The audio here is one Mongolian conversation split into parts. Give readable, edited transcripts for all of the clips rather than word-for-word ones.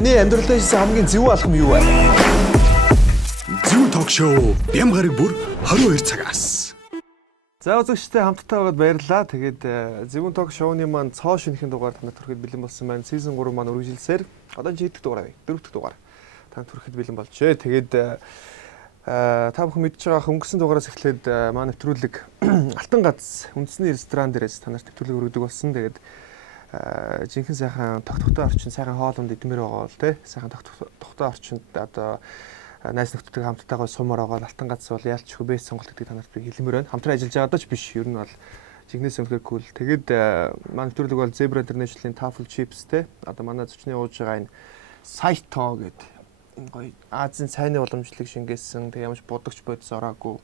Таны амьдралдаа хийсэн хамгийн зөв алхам юу вэ? Зөв ток шоу бям гараг бүр 22 цагаас. За үзэгчтэй хамтдаа байгаад баярлалаа. Тэгээд Зөв ток шоуны маань цоо шинэхэн дугаар танад хүрэхэд бэлэн болсон байна. Season 3 маань үргэлжилсээр одоо чи хэдэх дугаар вэ? 4 дахь дугаар. Танад хүрэхэд бэлэн болжээ. Тэгээд та бүхэн мэдж байгаа өнгөрсөн дугаараас эхлээд маань нэвтрүүлэг Алтан гац үндэсний ресторан дээрээс танаас нэвтрүүлэг өргөдөг болсон. Тэгээд жинхэнэ сайхан тогтвортой орчин, сайхан хоолунд идмээр байгаа бол тий. Сайхан тогтвортой орчинд одоо найз нөхдөдтэй хамттайгаа сумаар байгаа Алтан гац бол яалч хөбөөс сонголт гэдгийг танарт би хэлмээр байна. Хамтран ажиллаж байгаа даа ч биш. Ер нь бол жигнэс өнөхөр кул. Тэгээд маань нэвтрүүлэг бол Zebra International-ийн Truffle Chips тий. Одоо манай зочны ууж байгаа энэ Saito гэдэг энэ гоё Азийн цайны уламжлалыг шингээсэн. Тэг ямарч будагч бодис ороогүй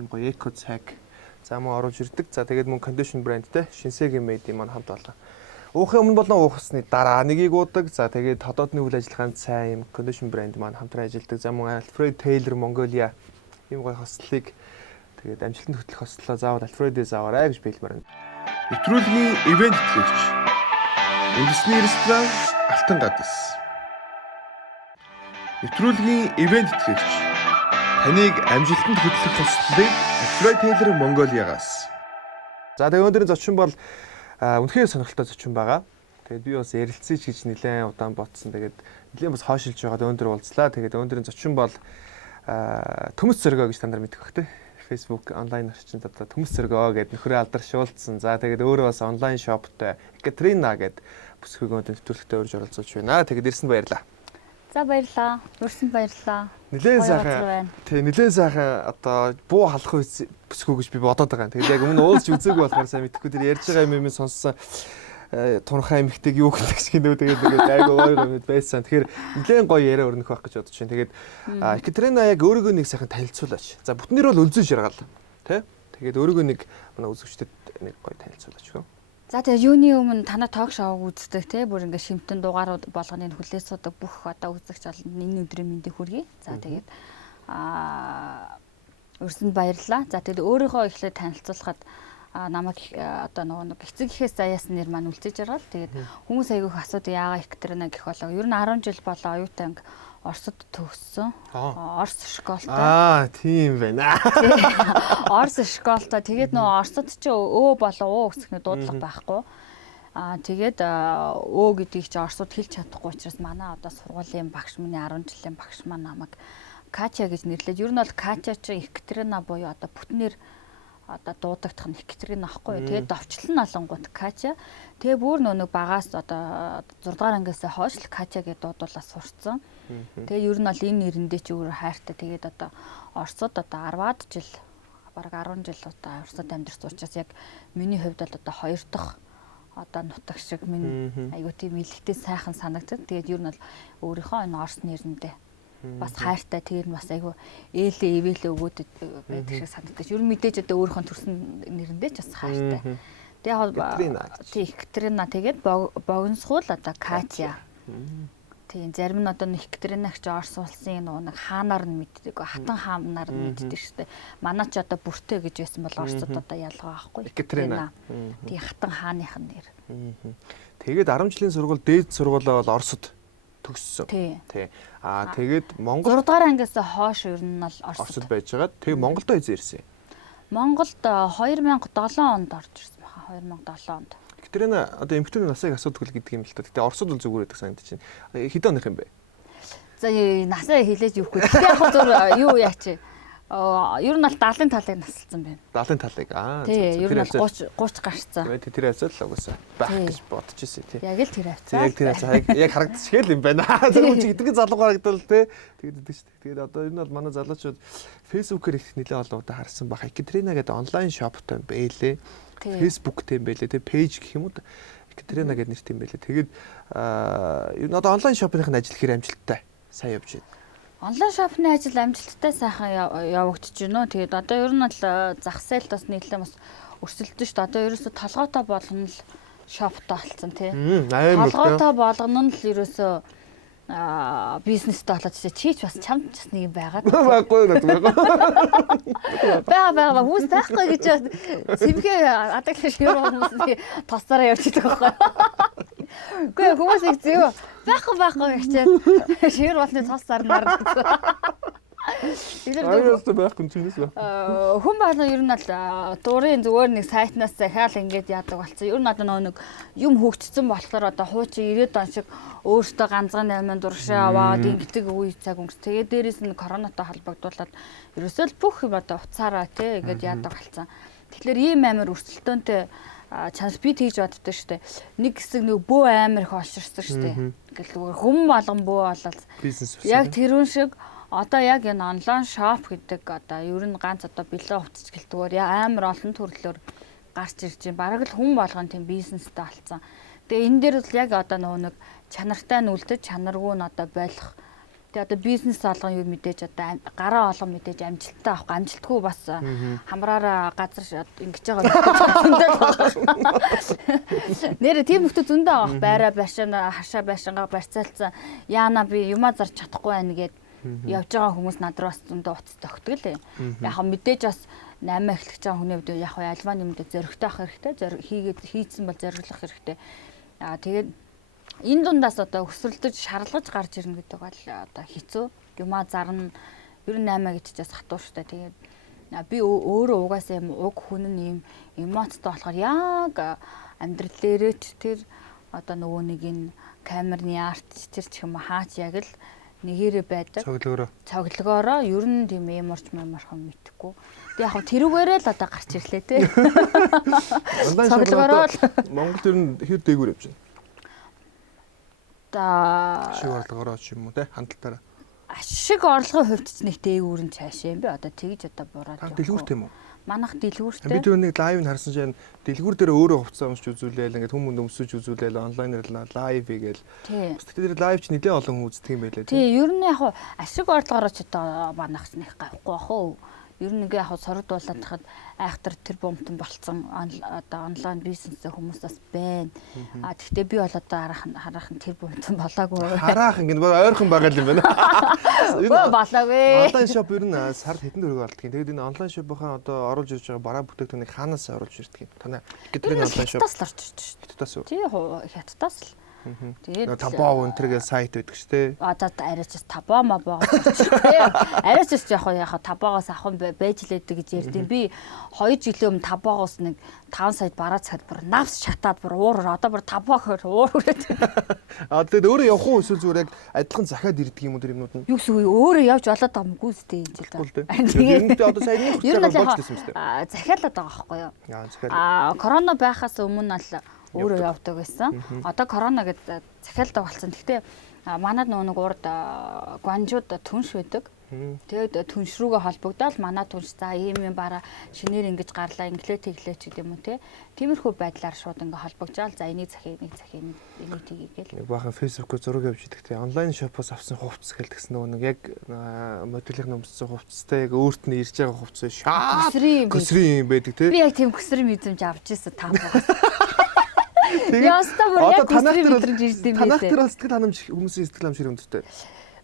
юм гоё эко цаг зам оруулж ирдэг. За тэгээд мөн condition brandтэй Shinsegae made маань хамт олон. Уухын өмнө болон уухсны дараа нэгийг уудаг. За тэгээд хотоодны үйл ажиллагаанд сайн юм condition brand маань хамтран ажилладаг. За мөн Alfred Taylor Mongolia ийм гоё хослолыг тэгээд амжилтанд хөтлөх хослолоо заавал Alfred-ээс аваарай гэж хэлмээр байна. Нэвтрүүлгийн ивент хийгч үндэсний ресторан Алтан гац. Нэвтрүүлгийн ивент хийгч таныг амжилтанд хөтлөх хослолыг Alfred Taylor Mongolia-гаас. За тэгээд өнөөдрийн зочин бол үнэхээр сонирхолтой зочин байгаа. Тэгээд би бас ярилцъя ч гэж нэлээд удаан ботсон. Тэгээд нэлээд бас хойшилж байгаа өндөр уулзлаа. Тэгээд өнөөдрийн зочин бол Төмөс Зоргоо гэж та нар мэдэх бах тий. Facebook онлайн орчинд одоо Төмөс Зоргоо гэдэг нөхрөө алдаршуулсан. За тэгээд өөрөө бас онлайн шоптой Екатерина гэдэг бүсгүйг өндөр нэвтрүүлэгтээ урьж оролцуулж байна. Тэгээд ирсэнд баярлалаа. За баярлалаа. Урьсанд баярлалаа. Нэлээд сайхан. Тий, нэлээд сайхан одоо буу халах бүсгүй гэж би бодоод байгаа. Тэгээд яг өмнө уулзч үзээгүй болохоор сайн мэдэхгүй тэр ярьж байгаа юм сонссон турхаа эмхтэйг юу гэдэг шиг нөө тэгээд айгу ойгоо байсан. Тэгэхээр нэлээд гоё яриа өрнөх байх гэж бодож байна. Тэгээд Екатерина яг өөрийгөө нэг сайхан танилцуулаач. За бүтнээр бол үлзэн ширгаал. Тэ? Тэгээд өөрийгөө нэг манай үзэгчдэд нэг гоё танилцуулаач хөө. За тэгээ юуны өмнө танай ток шоуг үздэг те бүр ингээ шимтэн дугаарууд болгоныг хүлээс судаг бүх одоо үзэгч олон энэ өдрийн мэндийг хүргэе. За тэгээд урьсанд баярлалаа. За тэгээд өөрийнхөө эхлээд танилцуулахад намайг одоо нэг эцэг ихээс заяас нэр маань үлцэж байгаа л тэгээд хүмүүс айгүйх асуудаг яагаад Екатерина гэх болоо. Ер нь 10 жил болоо оюутан анги Оросд төгссөн. Орос школтой. Тийм байна. Орос школтой. Тэгээд нөө Оросд чи өө болоо уу гэсэхний дуудлага байхгүй. Тэгээд өө гэдгийг чи Оросд хэлж чадахгүй учраас манай одоо сургуулийн багш миний 10 жилийн багш маань намайг Катя гэж нэрлээд. Ер нь бол Катя чи Екатерина буюу одоо бүтнээр одоо дуудагдах нь Екатерина ахгүй. Тэгээд довчлон алангууд Катя. Тэгээ бүр нэг багаас одоо 6 дугаар ангиас хойш л Катя гэдэг дуудуулаад сурцсан. Тэгээ ер нь бол энэ нэрэндээ ч өөр хайртай. Тэгээд одоо Оросд одоо 10-аад жил бараг 10 жил одоо Оросд амьдарч учраас яг миний хувьд бол одоо 2 дахь одоо нутаг шиг минь айгуу тийм илэгтэй сайхан санагддаг. Тэгээд ер нь бол өөрийнхөө энэ Орос нэрэндээ бас хайртай тэр нь бас айгу ээлээ ивэлээ өгөөд байдаг шиг санагдаж. Ер нь мэдээж одоо өөрийнхөө төрсөн нэрэндээ ч бас хайртай. Тэгээ Екатерина тэгээд богиносхуул одоо Катя. Тийм зарим нь одоо Екатерина гэж Орос улсын нэг хаанаар нь мэддэг, хатан хаанаар нь мэддэг шүү дээ. Манай ч одоо бүртээ гэж байсан бол Оросд одоо ялгаа байхгүй. Екатерина. Тийм хатан хааных нь нэр. Тэгээд 10 жилийн сургууль дээд сургуулаа бол Оросд төгссөн. Тий. Тэгээд Монгол 6 дугаар ангиас хойш ер нь бол Оросд байж байгаа. Тэгээд Монголд эзэн ирсэн. Монголд 2007 онд орж ирсэн баха. 2007 онд. Екатерина одоо эмэгтэйний насыг асуудаг л гэдэг юм л та. Гэтэ Оросд л зүгээр байдаг санагдаж байна. Хэдэн оных юм бэ? За насаа хэлээж өгөхгүй. Гэтэ яг зөв юу яач. Ер нь бол 70-ын талыг насалсан байна. 70-ын талыг. Тий, ер нь 30 гарцсан. Тэгээд тэр хавцаа л угаасаа байх гэж бодож ирсэн тий. Яг л тэр хавцаа. Яг тэр хавцаа яг харагдчихэл юм байна. Тэр үчиг эдгээр залуу харагдвал тий. Тэгээд идэг шүү дээ. Тэгээд одоо энэ бол манай залуучууд Facebook-ээр их нэлээд олон удаа харсан бах. Екатерина гэдэг онлайн шоптой байлээ. Facebook-тэй байлээ тий. Пэйж гэх юм уу? Екатерина гэдэг нэртэй юм байлээ. Тэгээд энэ одоо онлайн шопныхын ажил хэрэг амжилттай сайн явж байна. Онлайн шопны ажил амжилттай сайхан явагдаж байна. Тэгээд одоо ер нь бол зах зээлд бас нэлээд бас өрсөлдөж шүү дээ. Одоо ерөөсө толгойтой болгоно л шоптой болсон тий. Толгойтой болгоно л ерөөсө бизнестэй болоод чи ч бас чамд ч нэг юм байгаад. Баггүй гэдэг байгаа. Бага хүмүүс байхгүй гэж сэмхээ адаг шиг хүмүүс тосцороо явж идэх байхгүй. Үгүй хүмүүс их байхгүй гэчээд шивэр болны цус зарнаар. Аяас байхгүй чинээс байх. Хүн болгоо ер нь л дурын зүгээр нэг сайтнаас захиал ингээд яадаг болсон. Ер нь одоо нэг юм хөгжсөн болохоор одоо хуучин 90-ад он шиг өөртөө ганцхан 8 дуршаа аваад ингэдэг үе цаг өнгөрч. Тэгээд дээрэс нь коронавитой холбогдуулаад ерөөсөө л бүх юм одоо уцаараа тий ингээд яадаг болсон. Тэгэхээр ийм амар өрсөлдөөнтэй чанар би тэгж боддог шүү дээ. Нэг хэсэг нэг бөө амар их олширсан шүү дээ. Ингээл хүм болгон бөө болоод бизнес яг тэрүүн шиг одоо яг энэ онлайн шоп гэдэг одоо ер нь ганц одоо бэлээ хувцас гэлтгээр амар олон төрлөөр гарч ирж байна. Бараг л хүн болгон тийм бизнестэй болсон. Тэгээ энэ дээр л яг одоо нэг чанартай нь үлдэж чанаргүй нь одоо болох. Тэгээ одоо бизнес олгон юу мэдээж одоо гараа олгон мэдээж амжилттай авах амжилтгүй бас хамраараа газар ингэж байгаа. Нэр тийм хүмүүс зөндөө авах байраа байшаана хашаа байшингаа барьцаалцсан. Яана би юмаа зарч чадахгүй байна гэд явж байгаа хүмүүс над руу бас зөндөө утас тогтгол юм. Яг мэдээж бас 8 эхлэх байгаа хүний хувьд яг альва нэмдэ зөрөгтэй авах хэрэгтэй. Хийцэн бол зориглох хэрэгтэй. Тэгээд энэ дундаас одоо өсвөлдөж шарлаж гарч ирнэ гэдэг бол одоо хэцүү. Юмаа зарна. Ер нь 8 гэдчихээс хатуу штэ. Тэгээд би өөрөө угаасаа юм уг хүн нь юм эмоцтой болохоор яг амьдрал дээрээ ч тэр одоо нөгөө нэг энэ камерны арт тэр ч юм хаач яг л нэгээрээ байдаг. Цоглогоороо ер нь тийм эморч мамархан мэдхгүй. Тэг яг тэрүүгээрээ л одоо гарч ирлээ те. Цоглогоороо Монгол ер нь хэр дээгүүр явж байна. Ашиг орлогоороо ч юм уу те хандлтаараа. Ашиг орлогын хувьд ч нэг дээгүүр нь цаашаа юм би одоо тэгж одоо бураад явах. Дэлгүүрт юм уу? Манайх дэлгүүртэй. Би тэр нэг лайв харсан чинь дэлгүүр дээр өөрөө хувцас өмсч үзүүлээл ингээд хүмүүс өмсөж үзүүлээл онлайнаар лайв хийгээл. Бас тэр лайв ч нэлээд олон хүн үздэг юм байлаа. Тий, ер нь яг ашиг орлогоороо ч одоо манайх нэг гайхгүй бах уу. Ер нь ингээ яг сорогдуулаад хахад айхтар тэр бомтон болцсон одоо онлайн бизнесээ хүмүүс бас байна. Гэхдээ би бол одоо хараахан тэр бомтон болоогүй. Хараахан ингэ ойрхон байгаа юм байна. Болоогүй. Онлайн шоп ер нь сард хэдэн төгрөг олдгийг. Тэгээд энэ онлайн шопынхаа одоо оруулж ирж байгаа бараа бүтээгдэхүүнийг хаанаас оруулж ирдэг юм? Танай гэтрийн онлайн шоп. Хятадаас л орж ирж шүү дээ. Хятадаас уу? Тий, хятадаас л. Тэгээд табоо өнтергээ сайт байдаг шүү дээ. Одоо арайч табоо мабоо тий. Арайч ч яг табоогоос авах байж лээдэг гэж ярьдیں۔ Би 2 жилийн өмнө табоогоос нэг 5 сая бараа цаад бүр навс шатаад бүр уур одоо бүр табоогоор уур хүрээд. Тэгээд өөрөө явах уу эсвэл зүгээр яг адилхан захиад ирдэг юм уу тэр юмнууд нь? Юу гэсэн өөрөө явж болоод байгаа юм гүйстэй энэ жил. Тэгээд одоо сая нэг хүртэл болчихсон юм шүү дээ. Захиалаад байгаа байхгүй юу? Корона байхаас өмнө л өөрөө явдаг байсан. Одоо корона гэдэг захиалдаг болсон. Гэхдээ манад нэг урд гуанжууд түнш байдаг. Тэгээд түнш рүүгээ холбогдоод манай түнш за ийм юм бараа шинээр ингэж гарлаа инглээ тэглээ ч гэдэм үү те. Тиймэрхүү байдлаар шууд ингээ холбогжаал за энийг захиа энийг тгийгээл. Нэг баахан фэйсбүүкээр зураг явж идэх те. Онлайн шопоос авсан хувцас гэлдэгсэн нөгөө нэг яг модельийн өмссөн хувцастай яг өөрт нь ирж байгаа хувцас шаа. Көсрийн юм байдаг те. Би яг тийм көсрийн мэдрэмж авч ирсэн таа байгаас. Ястаа бүр яг көсрийн мэдрэмж ирсэн юм байна. Танах тэр сэтгэл ханамж хүмүүсийн сэтгэл ханамж хэрэгтэй.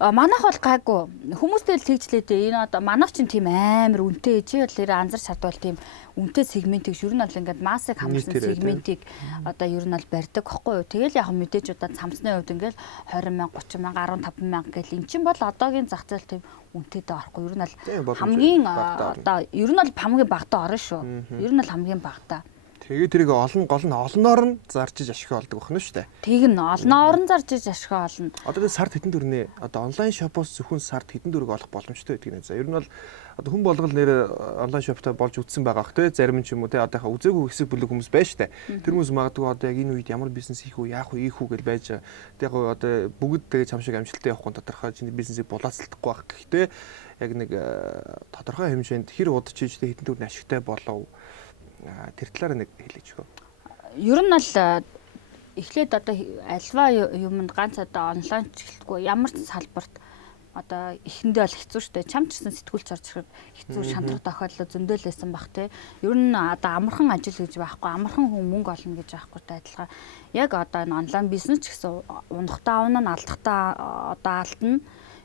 Манайх бол гайгүй. Хүмүүстэй л тэгжлээ дээ. Энэ одоо манайх чинь тийм амар үнэтэй чи бол нэр анзарч чадвал тийм үнэтэй сегментийг ер нь бол ингээд массыг хамарсан сегментийг одоо ер нь бол барьдаг байхгүй юу. Тэгэл яг мэдээж одоо цамцны хувьд ингээд 20,000, 30,000, 15,000 гэл эн чинь бол одоогийн зах зээл тийм үнэтэйдээ орохгүй. Ер нь бол хамгийн одоо ер нь бол хамгийн багтаа орно шүү. Ер нь бол хамгийн багтаа. Тэгээ тэрийг олноор нь зарж иж ашиг олдог байна шүү дээ. Тэг нь олноор нь зарж иж ашиг олно. Одоо сард хэдэн төгрөний одоо онлайн шопоос зөвхөн сард хэдэн төгрөг олох боломжтой гэдэг нэ. За ер нь бол одоо хүн болгол нэр онлайн шоптой болж үтсэн байгаа х тэ зарим ч юм уу тэ одоо яхаа үзээгүй хэсэг бүлэг хүмүүс байна шүү дээ. Тэр хүмүүс магадгүй одоо яг энэ үед ямар бизнес хийх үү, яах вэ, ийх үү гэж байж байгаа. Тэг яг одоо бүгд тэгээ чам шиг амжилттай явахгүй тодорхой чиний бизнесийг булаацлахгүй байх. Гэхдээ яг нэг тодорхой хэмжээнд хэр удаж хийжтэй хэдэн төгрөний ашигтай болов тэр талаараа нэг хэлээч хөө. Ер нь бол эхлээд одоо альва юмд ганц одоо онлайн ч гэлтгүй ямар ч салбарт одоо эхэндээ бол хэцүү шттэ. Чам ч гэсэн сэтгүүлч орж ирэхэд хэцүү шантрах тохиолдол зөндөлөөсөн бах те. Ер нь одоо амархан ажил гэж байхгүй, амархан хүн мөнгө олно гэж байхгүй адилхан. Яг одоо энэ онлайн бизнес ч гэсэн ундахтаа авна, алдахтаа одоо алдна.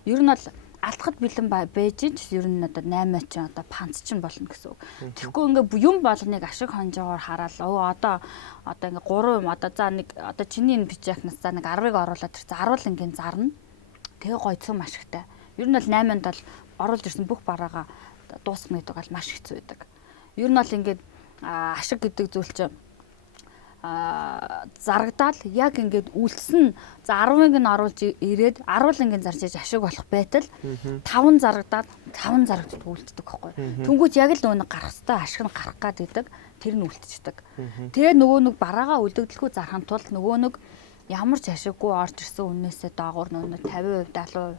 Ер нь бол алдахад бэлэн байж ч ер нь одоо 8 ч одоо панц ч болно гэсэн үг. Тэгэхгүй ингээ юм болгоныг ашиг хонжоогоор хараад одоо ингээ 3 юм одоо за нэг одоо чиний энэ бичэхнээс за нэг 10-ыг оруулаад ирсэн 10 ингийн зарна. Тэгээ гойцсон ашигтай. Ер нь бол 8-нд бол оруулж ирсэн бүх бараагаа дуусгах гэдэг бол маш хэцүү байдаг. Ер нь бол ингээд ашиг гэдэг зүйл чинь зарагдаад яг ингээд үлдсэн за 10-ыг нь оруулж ирээд 10-ыг зарж иж ашиг болох байтал 5 зарагдаад 5 зарагддаг үлддэг байхгүй. Тэнгүүт яг л нөгөө гарах хэвээр ашиг нь гарах гад идэг тэр нь үлдчихдэг. Тэгээ нөгөө нэг бараагаа үлдэгдэлгүй зархын тулд нөгөө нэг ямар ч ашиггүй орж ирсэн үнээсээ доогуур нөгөө 50%, 70%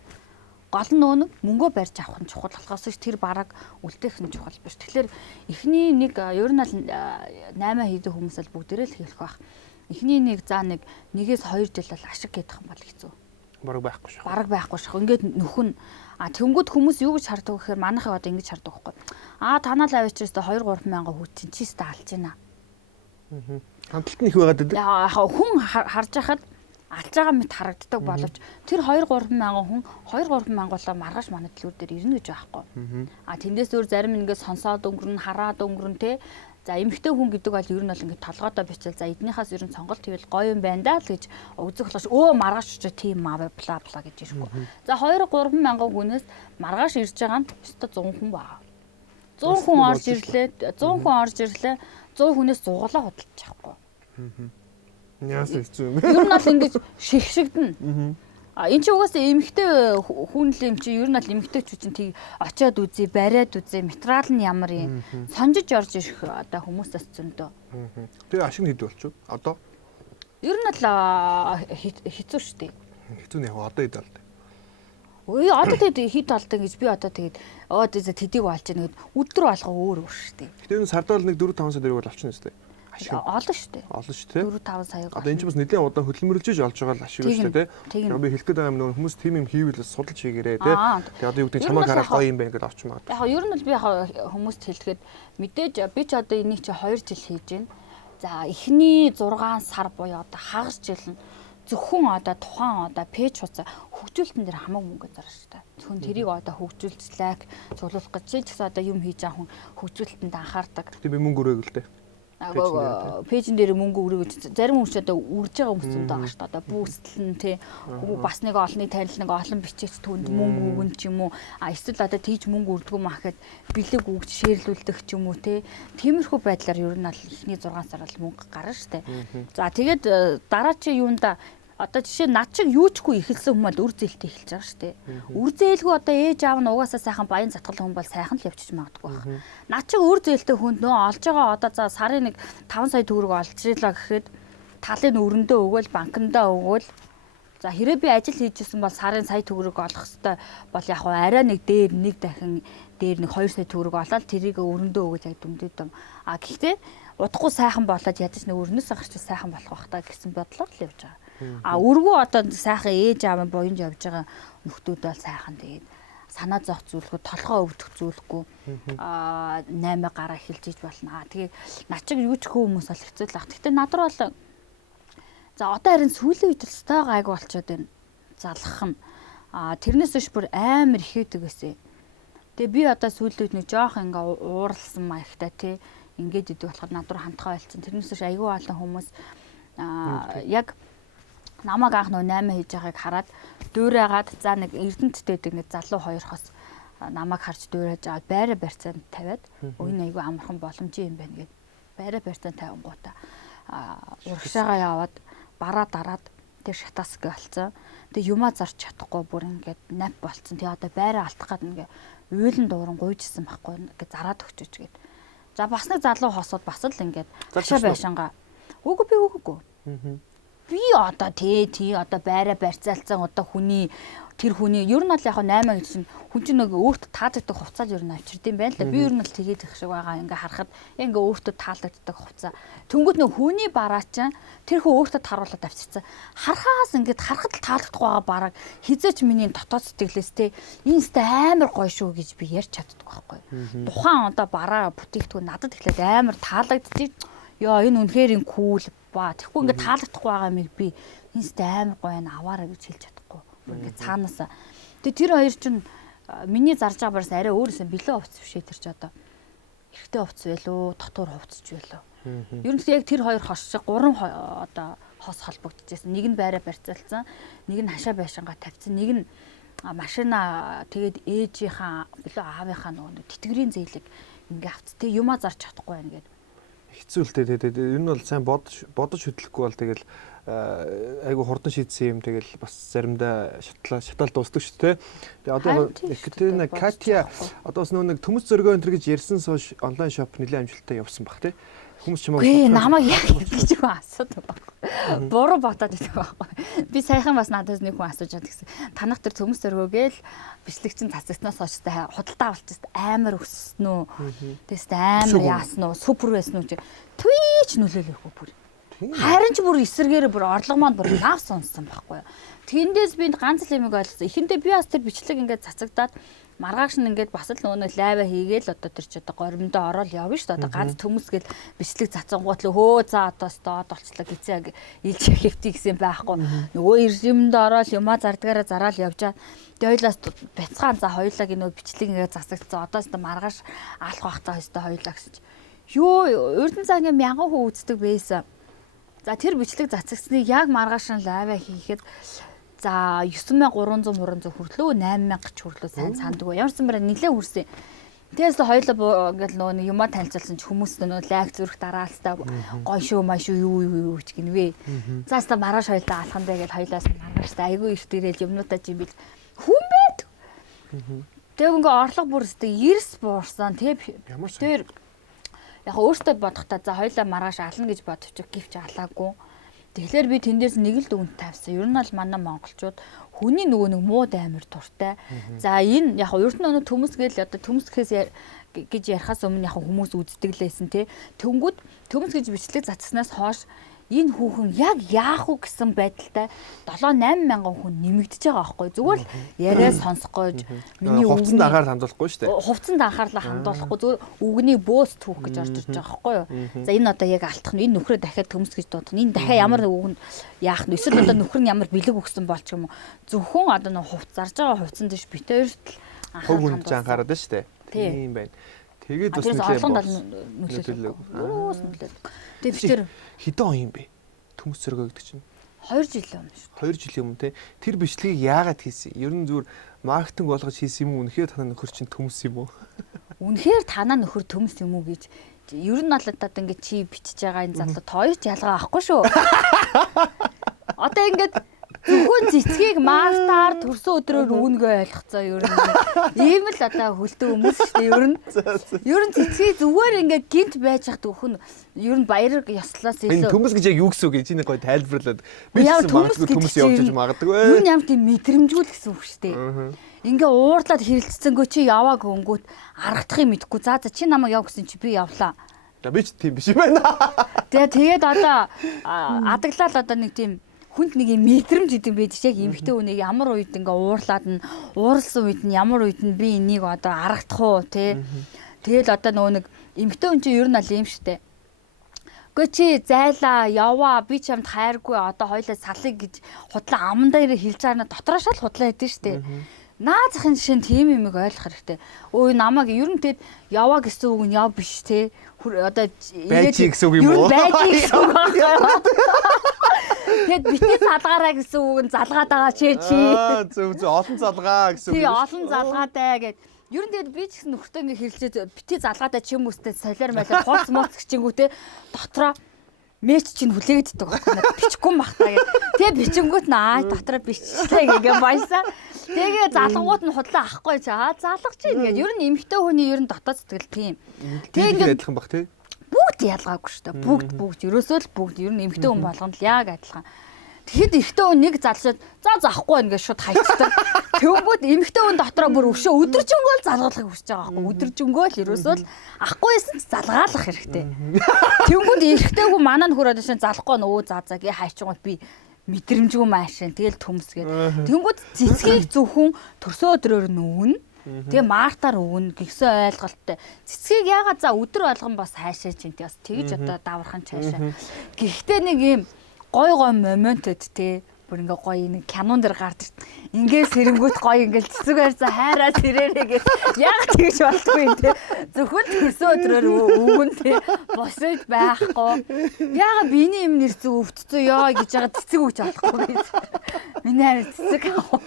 гол нь нөгөө мөнгөө барьж авах нь чухал болохоос ч тэр бараг үлдээх нь чухал биш. Тэгэхээр эхний нэг ер нь 8 хийдэг хүмүүс л бүгдээрээ л хийх байх. Эхний нэг за нэгээс 2 жил бол ашиг хийх юм бол хэцүү. Бараг байхгүй шах. Бараг байхгүй шах. Ингээд нөхөн тэнгууд хүмүүс юу гэж хардаг вэ гэхээр манайхаа одоо ингэж хардаг байхгүй. Танаа л авчирс та 2-3 мянган хүүчин чистэ алж байна. Хамталт нь их байгаад байдаг. Хүн харж байхад алж байгаа мэт харагддаг боловч тэр 2-3 мянган хүн 2-3 мянган болоо маргааш манай төлөв дээр ирнэ гэж байхгүй. Тэндээс өөр зарим ингээд сонсоод өнгөрн хараад өнгөрн те. За эмэгтэй хүн гэдэг бол ер нь бол ингээд толгойдоо бичил за эднийхээс ер нь сонголт хийвэл гоё юм байна даа л гэж үзэх болохоос маргааш ч тийм бла бла гэж ирэхгүй. За 2-3 мянган хүнээс маргааш ирж байгаа нь өстой 100 хүн байгаа. 100 хүн орж ирлээ 100 хүнээс 100-аа худалдаж авахгүй. Яас хэцүү юм. Ер нь бол ингэж шигшигдэн. Энд чи угаасаа эмэгтэй хүн л юм чи ер нь бол эмэгтэйчүүд чинь тийг очиод үзье, бариад үзье, материал нь ямар юм. Сонжиж орж ирэх одоо хүмүүсээс зөндөө. Тэгээ ашиг нь хэд болчих вэ? Одоо ер нь бол хэцүү шүү дээ. Хэцүү нэ одоо хэд болтой. Одоо тэгээд хит болтой гэж би одоо тэгээд тэдийг олж яа нэгэд өдөр алга өөр шүү дээ. Гэтэ энэ сардаал нэг 4-5 сая төгрөг болчихно шүү дээ. Олон шүү дээ. Олон шүү дээ. 4-5 сая. Одоо энэ ч бас нэлийн удаан хөдөлмөрлөж олж байгаа л ашиг шүү дээ, тий. Би хэлэх гээд байгаа юм хүмүүс тийм юм хийвэл судалж хийгээрээ, тий. Тэгээ одоо юу гэдэг чамайг хараад гоё юм байна гэдээ авч магадгүй. Яг ер нь л би хүмүүст хэлэхэд мэдээж би ч одоо энийг чи 2 жил хийж байна. За эхний 6 сар буюу одоо хагас жил нь зөвхөн одоо тухайн одоо пэйж хуцаа хөгжүүлэлтэн дээр хамаг мөнгө зарж шүү дээ. Зөвхөн тэрийг одоо хөгжүүлж лайк цуглуулах гэж чи гэсэн одоо юм хийж байгаа хүн хөгжүүлэлтэнд анхаардаг. Тэгээ би мөнгө өрөөгөл дээ. Пэйжн дээр мөнгө өрөөгөж зарим хүмүүс одоо үрж байгаа хүмүүс зөндөө байгаа шүү дээ. Одоо бүүстэл нь тий бас нэг олонний танил нэг олон бичээч түнд мөнгө өгөн ч юм уу. Эсвэл одоо тийж мөнгө өрдгөө мах гэхэд бэлэг өгч шеэрлүүлдэг ч юм уу тий. Тиймэрхүү байдлаар ер нь бол эхний 6 сар бол мөнгө гарна шүү дээ. За тэгээд дараа чи юунда одоо жишээ над чиг юучгүй ихэлсэн хүмүүс үр зээлтэй эхэлж байгаа шүү дээ. Үр зээлгүй одоо ээж аав нь угаасаа сайхан баян затгал хүн бол сайхан л явчих магадгүй байна. Над чиг үр зээлтэй хүнд нөө олж байгаа одоо за сарын нэг 5 сая төгрөг олж ирлаа гэхэд талын өрөндөө өгөөл банкндаа өгөөл за хэрэг би ажил хийжсэн бол сарын сая төгрөг олох хэвээр бол яг арай нэг дээр нэг дахин дээр нэг 2 сая төгрөг олоод тэрийг өрөндөө өгөөж яг дүмдэдэм. Гэхдээ удахгүй сайхан болоод ядаж нэг өрнөөс гарч сайхан болох бах та гэсэн бодлоор л явж байгаа. Өргөө одоо сайхан ээж аав нь буянж явж байгаа нөхдүүд бол сайхан тэгээд санаа зовх зүйлгүй толгоо өвдөх зүйлгүй 8 гараа эхэлж иж болно. Тэгээд над чиг юу ч хүмүүс бол хэцүү л ах. Гэхдээ над руу бол за одоо харин сүүлийн үед л стаг айгу болчиход байна. Залгах нь. Тэрнээс биш бүр амар ихэдэг гэсэн. Тэгээ би одоо сүүлийн үед нэг жоох ингээ ууралсан маягтай тий ингээд идэв болохоор над руу хандхаа байлцсан. Тэрнээс биш айгу олон хүмүүс яг намайг анх нөө 8 хийж байгааг хараад дуурайгаад за нэг Эрдэнэттэйдэг нэг залуу хоёр хос намайг харж дуурайж аваад байраа барьцаанд тавиад энэ айгүй амархан боломжийн юм байна гэд байраа барьцаанд тавингуудаа урагшаагаа яваад бараа дараад тэр шатаск болцсон. Тэгээ юмаа зарч чадахгүй бүр ингээд нап болцсон. Тэгээ одоо байраа алдах гээд ингээ уйлан дууран гуйжсэн байхгүй ингээ зараад өгчөөч гэд. За бас нэг залуу хосууд бас л ингээд хашаа байшингаа. Үгүй. Би одоо тий одоо байраа барьцаалцсан одоо тэр хүний ер нь л яг 8 гэж чинь хүн чинь нэг өөртөө таалагддаг хувцас ер нь авчирд юм байна л да. Би ер нь л тэгээд их шиг байгаа ингээ харахад ингээ өөртөө таалагддаг хувцас. Тэнгүүд нэг хүний бараа чинь тэр хүн өөртөө таруулаад авчирсан. Харахаас ингээд харахад л таалагдах байгаа бараг хизээч миний дотоод сэтгэлээс те энэ сте амар гоё шүү гэж би ярьж чаддаг байхгүй. Тухайн одоо бараа бүтээгдэхүүн надад ихлээр амар таалагдчих. Яа энэ үнэхээр кул ба тэгэхгүй ингээд таалагдахгүй байгаа юм би энэ сте амар гоё н аваараа гэж хэлж чадахгүй. Ингээд цаанаасаа. Тэгээ тэр хоёр чинь миний зарж байгаа барс арай өөрөөсөө бэлэн хувцс бишээ тэр чи одоо. Эрэгтэй хувцс байлуу, дотор хувцсч байлуу. Ер нь яг тэр хоёр хос шиг 3 одоо хос холбогдчихсэн. Нэг нь байраа барьцаалсан, нэг нь хашаа байшингаа тавьсан, нэг нь машина тэгээд ээжийнхаа билүү аавынхаа нөгөө тэтгэврийн зээлэг ингээ авц. Тэг юмаа зарж чадахгүй байна гэдэг. Хэцүү л тэгээд ер нь бол сайн бодож хөдлөхгүй бол тэгэл айгу хурдан шийдсэн юм тэгэл бас заримдаа шатаал дуусдаг шүү дээ. Тэгээ одоо Екатерина Катя одоо бас нэг төмөс зөргөө энэ гэж ярьсан сууш онлайн шоп нэлээд амжилттай явсан баг тий. Хүмүүс ч юм уу намайг яг гэж юу асуудаг байхгүй. Буруу ботоод байдаг байхгүй. Би саяхан бас надаас нэг хүн асууж байгаа гэсэн. Танах тэр төмөс зөргөөгээл бичлэгчин цацагтнаас очтой худалдаа авалцсан амар өссөн үү? Тэст амар яасан уу? Супер байсан уу? Твич нөлөөлөхгүй бүр. Харин ч бүр эсэргээр бүр орлого маань бүр лав сонсон байхгүй. Тэндээс би ганц л юм ойлгосон. Эхэндээ би бас тэр бичлэг ингээд цацагдаад маргааш нь ингээд бас л нөгөө лайва хийгээл одоо тэр ч одоо горимдоо ороод явна шүү дээ. Одоо ганц төмөсгөл бичлэг цацангууд л хөө за одоо стод болчлаа гэцээ илж хэвтий гэсэн байхгүй. Нөгөө иржимд ороод юмаа зардгаараа зараал явжаа. Тэгээ хоёлаас бяцхан за хоёлаа гинөө бичлэг ингээд цацагдсан. Одоос та маргааш алах бахтаа өстой хоёлаа гэсэн. Юу Эрдэнэ цагийн мянган хүн үздэг байсан. За тэр бичлэг цацагдсныг яг маргааш нь лайва хийхэд за 9300 хүрлөө 8000 ч хүрлөө сайн санддаг. Ямарсан бараа нэлээд хүрсэн. Тэгээс хоёлоо ингээл нөгөө юмаа танилцуулсан ч хүмүүс нөгөө лайк зүрх дараалцтай гой шүү маа шүү юу ч гинвэ. За ста маргааш хоёлоо алхан дэ гэж хоёлоос маргааш айгүй их дээрэл юмнуудаа жимбил хүн байд. Тэг ингээ орлого бүр өстэй 90 буурсан тэг. Тэр яг өөртөө бодохдоо за хоёлаа маргааш ална гэж бодчих гівч алаагүй. Тэгэхээр би тэндээс нэг л дүгнэлт тавьсан. Ер нь бол манай монголчууд хүний нөгөө нэг мууд амар дуртай. За энэ яг ерд нь төмөс гээл одоо төмөс гэхээс гэж ярихаас өмнө яг хүмүүс үздэг лээсэн тий. Тэнгүүд төмөс гэж бичлэг цацснаас хойш энэ хүүхэн яг яах уу гэсэн байдалтай 7-8 мянган хүн нэмэгдэж байгаа байхгүй зүгээр л яриа сонсох гэж миний хувцсанд анхаарал хандуулахгүй шүү дээ. Хувцсанд анхаарлаа хандуулахгүй зүгээр үгний бөөс түүх гэж орж ирж байгаа байхгүй юу. За энэ одоо яг алтах нь энэ нөхрөө дахиад төмс гэж дуудах нь энэ дахиад ямар үгэнд яах нь эсвэл одоо нөхөр нь ямар бэлэг өгсөн болч юм уу зөвхөн одоо нэг хувц зарж байгаа хувцсан дэш битээрт анхаарал хандуулаад шүү дээ. Тийм байна. Тэгээд бас нөлөөлөв. Тэгээд битэр хэдэн он юм бэ? Төмөс зөргөө гэдэг чинь 2 жилийн өмнө шүү. 2 жилийн өмнө те. Тэр бичлэгийг яагаад хийсэн? Ер нь зүгээр маркетинг болгож хийсэн юм уу? Үнэхээр танаа нөхөр чинь төмөс юм уу? Үнэхээр танаа нөхөр төмөс юм уу гэж ер нь бол одоо ингэ чи бичиж байгаа энэ залуу хоёр ч ялгаа авахгүй шүү. Одоо ингэ зөвхөн цэцгийг мартаар төрсөн өдрөөр үүнгээ ойлгоцоо ер нь. Ийм л одоо хөлтөө хүмүүс шүү дээ ер нь. Ер нь цэцгийг зүгээр ингээ гинт байж хат өхөн ер нь баяр ёслоос илүү. Төмөс гэж яг юу гэсэн үг гэж энэ гоё тайлбарлаад би төмөс явж магадгүй. Юу юм тийм мэдрэмжүүл гэсэн үг шүү дээ. Ингээ уурлаад хэрэлцсэнгөө чи явааг өнгөт аргадахыг мэдэхгүй. За чи намайг яв гэсэн чи би явлаа. За би ч тийм биш юм байна. Тэгээд одоо адаглал одоо нэг тийм хүнд нэг юм мэдрэмж идэв байж яг эмхтэй хүнийг ямар үед ингээ уурлаад нь ууралсан үед нь ямар үед нь би энийг одоо аргадах уу тий. Тэгэл одоо нөгөө нэг эмхтэй хүн чинь ер нь аль юм штэ. Гэхдээ чи зайлаа яваа би ч юмд хайргүй одоо хоёлаа салыг гэж худлаа амандаа ирээ хэлж байгаа нь дотроос л худлаа хэдэн штэ. Наа захын жишээ нь тийм юм ойлгох хэрэгтэй. Өө намайг ер нь тэгэд яваа гэсэн үг нь яв биш те. Одоо байж гэсэн үг юм уу? Байж гэсэн үг байна. Тэгэд битээ залгаараа гэсэн үг нь залгаад байгаа чи. Зөв олон залгаа гэсэн үг. Тий олон залгаатай гэд. Ер нь тэгэд би ч гэсэн нөхөртөө ингээ хэлцээ битээ залгаатай ч юм уустай солиор малаар хоц моц гिचэнгүү те. Дотроо мэч чинь хүлээгддэг байна. Бичихгүй юм бах таа гэ. Тэгээ бичингүүт наа дотроо биччихлээ гээ баясаа. Тэгээ залгууд нь худлаа ахгүй чаа. Залгах чинь ингээд ер нь эмхтэй хүний ер нь дотоод сэтгэл тийм. Тэгээ ингээд адилхан бах тий. Бүгд ялгаагүй шүү дээ. Бүгд ерөөсөө л бүгд ер нь эмхтэй хүн болгонд л яг адилхан. Тэгэхэд эрэгтэй хүн нэг залшаад за заахгүй ингээд шууд хайцдаг. Тэнгүүд эмхтэй хүн дотроо бүр өшөө өдөржингөө л залгуулахыг хүсэж байгаа байхгүй. Өдөржингөө л ерөөсөө л ахгүйсэн ч залгаалах хэрэгтэй. Тэнгүүд эрэгтэй хүн манаа нөхөр одошин залахгүй нөө за гээ хайчингууд би мэдрэмжгүй маашин тэгэл төмсгээд. Тэнгүүд цэцгийг зөвхөн төрсөө өдрөөр нүүн. Тэгээ мартаар өвнө гэсэн ойлголттой. Цэцгийг яагаад за өдөр болгон бас хайшаа чинь бас тэгж одоо давархан цаашаа. Гэхдээ нэг юм гой моментод те бүр ингээ гоё нэг кинон дэр гардаг. Ингээ сэрэнгүүт гоё ингээ цэцэг байрцаа хайраа сэрээрээ гэж яг тэгж болтгүй юм те. Зөвхөн төрсөн өдрөөр өвгөн те. Босож байхгүй. Яага биний юм нэрцэг өвдцөө ёо гэж байгаа цэцэг өгч болохгүй гэж. Миний цэцэг авах.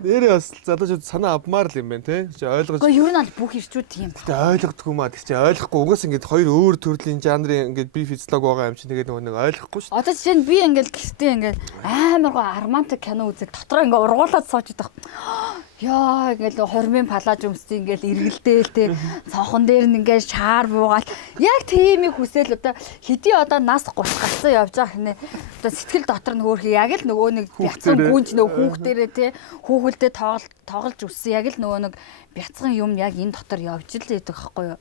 Нэрээ бас залуучууд санаа авмаар л юм байна те. Чи ойлгож. Гэхдээ ер нь аль бүх ирчүүд тийм ба. Тэ ойлгохгүй маа тэг чи ойлгохгүй угаас ингээд хоёр өөр төрлийн жанрын ингээд би физиолог байгаа юм чи тэгээд нэг ойлгохгүй шүү. Одоо жишээ нь би ингээл гэртээ ингээл амар гоо романтик кино үзэх дотроо ингээ ургуулад сууж идэх. Яа ингээл хормын палаж өмссөн ингээл эргэлдээл те цонхон дээр нь ингээл шаар буугаал яг тиймийг хүсэл одоо хэдий одоо нас 30 гарсан явж байгаа хинэ одоо сэтгэл дотор нь хөөрхий яг л нөгөө нэг бяцхан гүнж нөгөө хүүхдэрээ те хүүхэлдээ тоглож өссөн яг л нөгөө нэг бяцхан юм яг энэ дотор явж л байдаг байхгүй юу.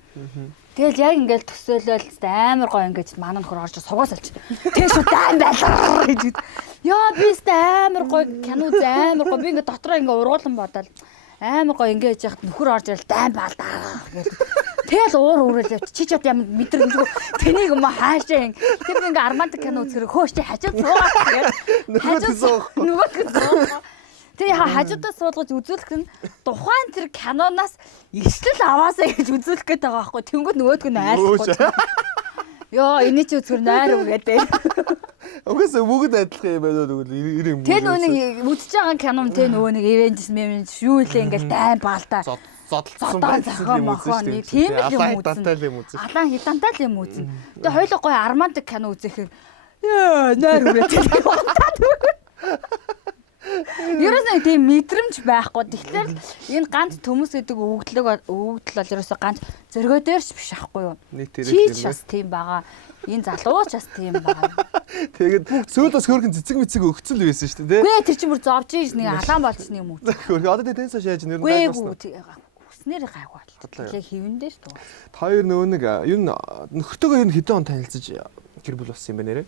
Тэгэл яг ингээл төсөөлөл амар гоо ингээд манай нөхөр орж сугаас алж. Тэгэл шууд айн байлаа гэж. Яа би өстө амар гоо кино амар гоо би ингээд дотроо ингээд ургуулсан бодоод амар гоо ингээд яхад нөхөр орж ирэл дайн баалдаа гэж. Тэгэл уур уурал явчих. Чи ч бод ямар мэдрэмжгүй тэнийг юм хаашаа ин. Тэр ингээд романтик кино үзэхээр хөөш чи хажууд суугаад тэгээд нөгөө тэр яха хажуудаа суулгаж үзүүлэх нь тухайн тэр киноноос ишлэл аваасаа гэж үзүүлэх гээд байгаа байхгүй. Тэнгүүд нөгөөдг нь айлахгүй. Йоо, энэ чи үзгэр найр үгээд. Угсаа бүгд адилхан юм байна тэгвэл 90 тэр нөгөө үзэж байгаа кино тэ нөгөө нэг Avengers юу илээ ингээл дайн баалтаа зодтолсон байсан юм үзсэн тийм л юм үзсэн. Алаан хилантай л юм үзсэн. Тэгээ хоёул гоё романтик кино үзэхээр яа, найр үгээд. Ерөөсөө тийм мэдрэмж байхгүй. Тэгэхээр энэ ганц төмөс гэдэг өгөгдөл бол ерөөсөө ганц зөргөө дээрч биш аахгүй юу? Чи ч бас тийм байгаа. Энэ залууч бас тийм байгаа. Тэгээд сүйд бас хөөрхөн цэцэг мэцэг өгцөл байсан шүү дээ. Гүй тэр чинь бүр зовж ийж нэг алаан болчихны юм уу? Одоо тэнцээ шааж нэр нь гайгуулсан. Хүснээр гайгүй болчихлоо. Тэгээ хэвэндээ шүү дээ. Та хоёр нөгөө нэг юу нөхөртөөгөө ер нь хэдэн он танилцаж гэр бүл болсон юм бэ нэрээ?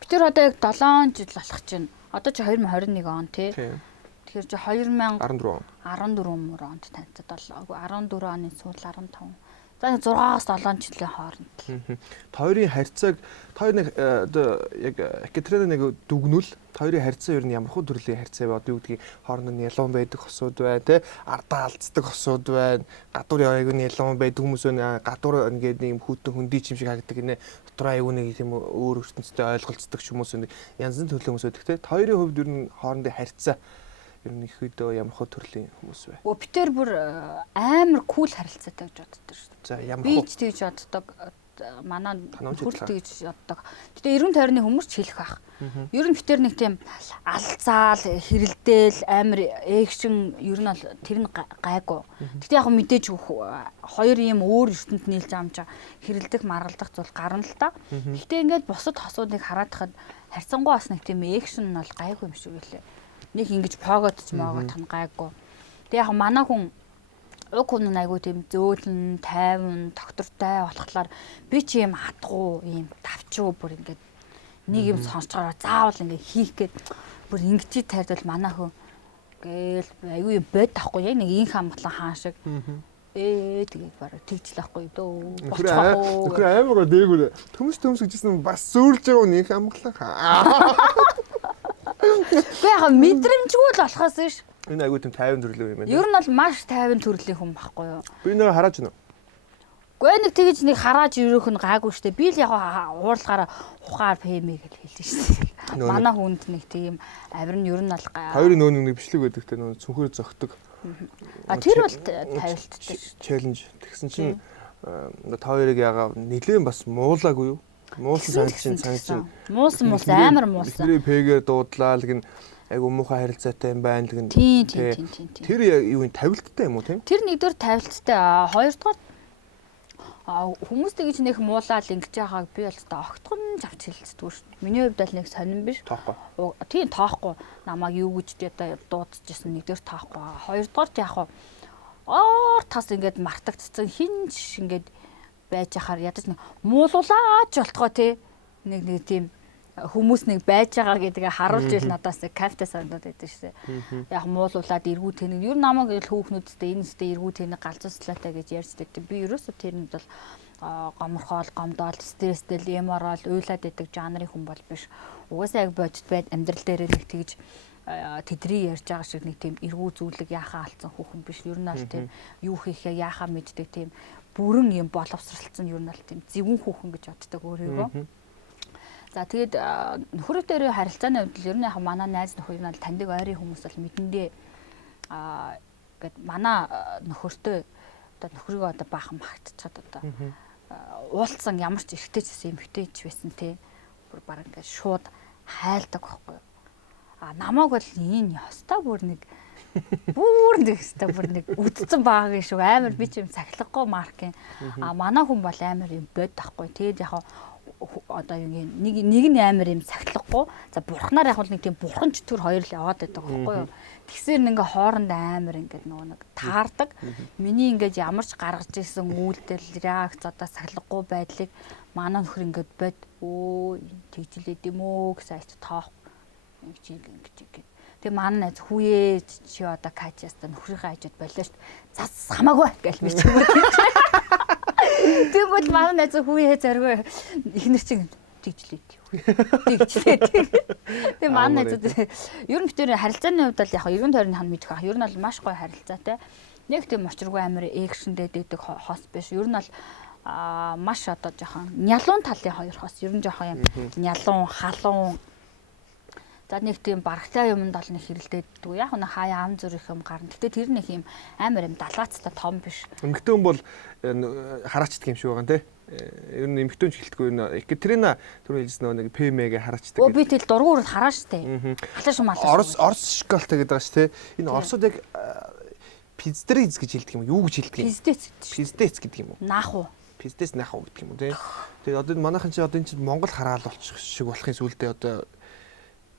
Би тэр одоо яг 7 жил болох чинь. Одоо чи 2021 он тий. Тэгэхээр чи 2014 онд танилцаад болоо. 14 оны сүүл 15. За 6-аас 7 жилийн хооронд. Та хоёрын харьцааг та хоёр нэг одоо яг Екатерина нэг дүгнүүл та хоёрын харьцаа ер нь ямар хөө төрлийн харьцаа вэ? Одоо юу гэдгийг хооронд нь ялуун байдаг хосууд бай тий. Ардаа алдцдаг хосууд байна. Гадуур явааг нь ялуун байдаг хүмүүс байна. Гадуур ингээд нэг хүүтэн хөндий чим шиг харагдаг гинэ. Дотроо аягүй нэг тийм өөр ертөнцтэй ойлголцдог хүмүүс байна. Янз бүрийн төрлийн хүмүүс байдаг тий. Та хоёрын хувьд ер нь хоорондын харьцаа ер нь их өдөө ямар хөө төрлийн хүмүүс вэ? Питер бүр амар кул харилцаатай гэж боддог шүү дээ. За ямар хөө? Би ч тэгж боддог. Манай хөрт тэгж боддог. Гэтэ 90 50-ны хүмүүс ч хэлэх байх. Ер нь Питер нэг тийм алцаал, хэрэлдээл, амар экшн ер нь бол тэр нь гайгүй. Гэтэ яг мэдээж хоёр юм өөр ертөнд нийлж амжаа хэрэлдэх, маргалдах зүйл гарна л та. Гэтэ ингээд бусад хосуудыг хараад хахад харьцангуй бас нэг тийм экшн нь бол гайгүй юм шиг үлээ. Нэг ингэж поготч моогот хан гайгүй. Тэг яг манай хүн уг хүн айгүй тийм зөөлөн, тайван, доктортай болохлаар би чи юм хатгуу, юм давчуу бүр ингээд нэг юм сонсчоор заавал ингээд хийх гээд бүр ингэж тайрдвал манай хүн гээл айгүй бод тахгүй яг нэг инх амглан хаан шиг тэгээ бараг тэгжл ахгүй дөө. Нөхөр амар дээгүүр төмс гэжсэн бас зөөрлж байгаа нь инх амглан хаа. Гэхдээ яг мэдрэмжгүй л болохоос биш. Энэ айгүй тийм 50 төрлийн юм байна. Ер нь бол маш 50 төрлийн хүн байхгүй юу? Би нэр хараад байна уу? Гэхдээ нэг тэгэж нэг хараад ирэх нь гайгүй штэ. Би л яг уурлахаараа ухаар пэмэ гэж хэлсэн штэ. Манай хүнд нэг тийм авир нь ер нь бол хоёрын нөө нэг бичлэг байдаг те нөө цүнхөр зөгтөг. Тэр бол тавилттай ш. Челленж. Тэгсэн чинь та хоёрыг ягаа нэлээд бас муулаагүй юу? Муулсан санагдсан. Муулсан амар муулсан. Тэр пэгээр дуудлаа л гин айгу муухай харилцаатай юм байна л гин. Тийм. Тэр юу юм тавилттай юм уу тийм? Тэр нэгдүгээр тавилттай. Хоёрдугаар хүмүүстэй гэж нэг муулаад ингэж байгааг би бол та огтхон завч хэлцдэг шүү дээ. Миний хувьд л нэг сонирн биш. Тоохгүй. Тийм тоохгүй. Намайг юу гэж одоо дуудчихсан нэгдүгээр тоохгүй. Хоёрдугаар яг оор тас ингэж мартагдсан хинж ингэж байж хахаар ядаж нэг муулуулаач болтгоо тий. Нэг тийм хүмүүс нэг байж байгаа гэдгээ харуулж ил надаас кафе сандад байдаг шээ. Яг муулуулаад эргүү тэнэг. Ер нь намайг л хүүхнүүдтэй энэ сте эргүү тэнэг галзууслаатай гэж ярьждаг. Би ерөөсөө тэрнэд бол гоморхоол, гомдоол, стресстэй, эморол, уйлаад идэг жанрын хүн бол биш. Угаасаа яг бодит байд амьдрал дээр нэг тэгж тэдний ярьж байгаа шиг нэг тийм эргүү зүйлэг яахаа алдсан хүүхэн биш. Ер нь бол тийм юу хийхээ яахаа мэддэг тийм бүрэн юм боловсралцсан ер нь бол тийм зөвүүн хүүхэн гэж боддог өөрийгөө. За тэгээд нөхөр дээр харилцааны хувьд ер нь яг манай найз нөхөр нь бол таньдаг ойрын хүмүүс бол мэдэндээ гээд манай нөхөртөө одоо нөхрийгөө одоо баахан магтчихад одоо уулцсан ямар ч эргэжтэйчсэн эмгтэйч байсан те бүр баг ингээд шууд хайлдаг байхгүй юу. Намайг бол энэ ёстой бүр нэг өстой бүр нэг үдцэн баагийн шүү амар би ч юм цахилгагүй маркийн манай хүн бол амар юм бод тахгүй тэгээд яг одоо юу нэг нь амар юм цахилгагүй за бурхнаар яг нэг тийм бурхан ч төр хоёр л яваад байдаг байхгүй юу. Тэгсээр ингээ хооронд амар ингээ нөгөө нэг таардаг. Миний ингээ ямар ч гаргаж ирсэн үйлдэл реакц одоо сахилгагүй байдлыг манай нөхөр ингээ бод тэгжилээд юм уу гэсэн айц тоох ингээ. Тэгээ манай найз хүүе чи одоо качаста нөхрийнхээ хажууд болоо шүү. Зас хамаагүй гэж би ч юм уу. Тэгвэл манай найз хүүе зоргоо ихнэр чинь тэгжлээ. Тэгээ манай найзууд ер нь битүүр харилцааны хувьд бол яг ерөн тойрны мэдэх ах. Ер нь бол маш гоё харилцаатай. Нэг тийм очиргүй амар экшнтэй дэдэг хос биш. Ер нь бол маш одоо жоохон нялуун талын хоёр хос. Ер нь жоохон юм нялуун, халуун. За нэг тийм барагтай юмд бол нэг хэрэлдээддэг. Яг нь хаяа ам зүрх юм гарна. Гэтэ тэр нэг юм амар юм далаацтай том биш. Эмэгтэй хүн бол хараачдаг юм шиг байгаа нэ. Ер нь эмэгтэй хүн хэлтгүй Екатерина түрүү хэлсэн нэг ПМ-гээ хараачдаг. Би тэл дургуурд хараа штэ. Халаш малаш. Орос шоколадтай гэдэг байгаа штэ. Энэ Оросууд яг пиздриз гэж хэлдэг юм. Юу гэж хэлдэг юм? Пиздец гэдэг юм уу? Наах уу? Пиздец наах уу гэдэг юм уу те. Тэгээд одоо манайхан чи одоо энэ чинь Монгол хараал болчих шиг болохын сүулдэ одоо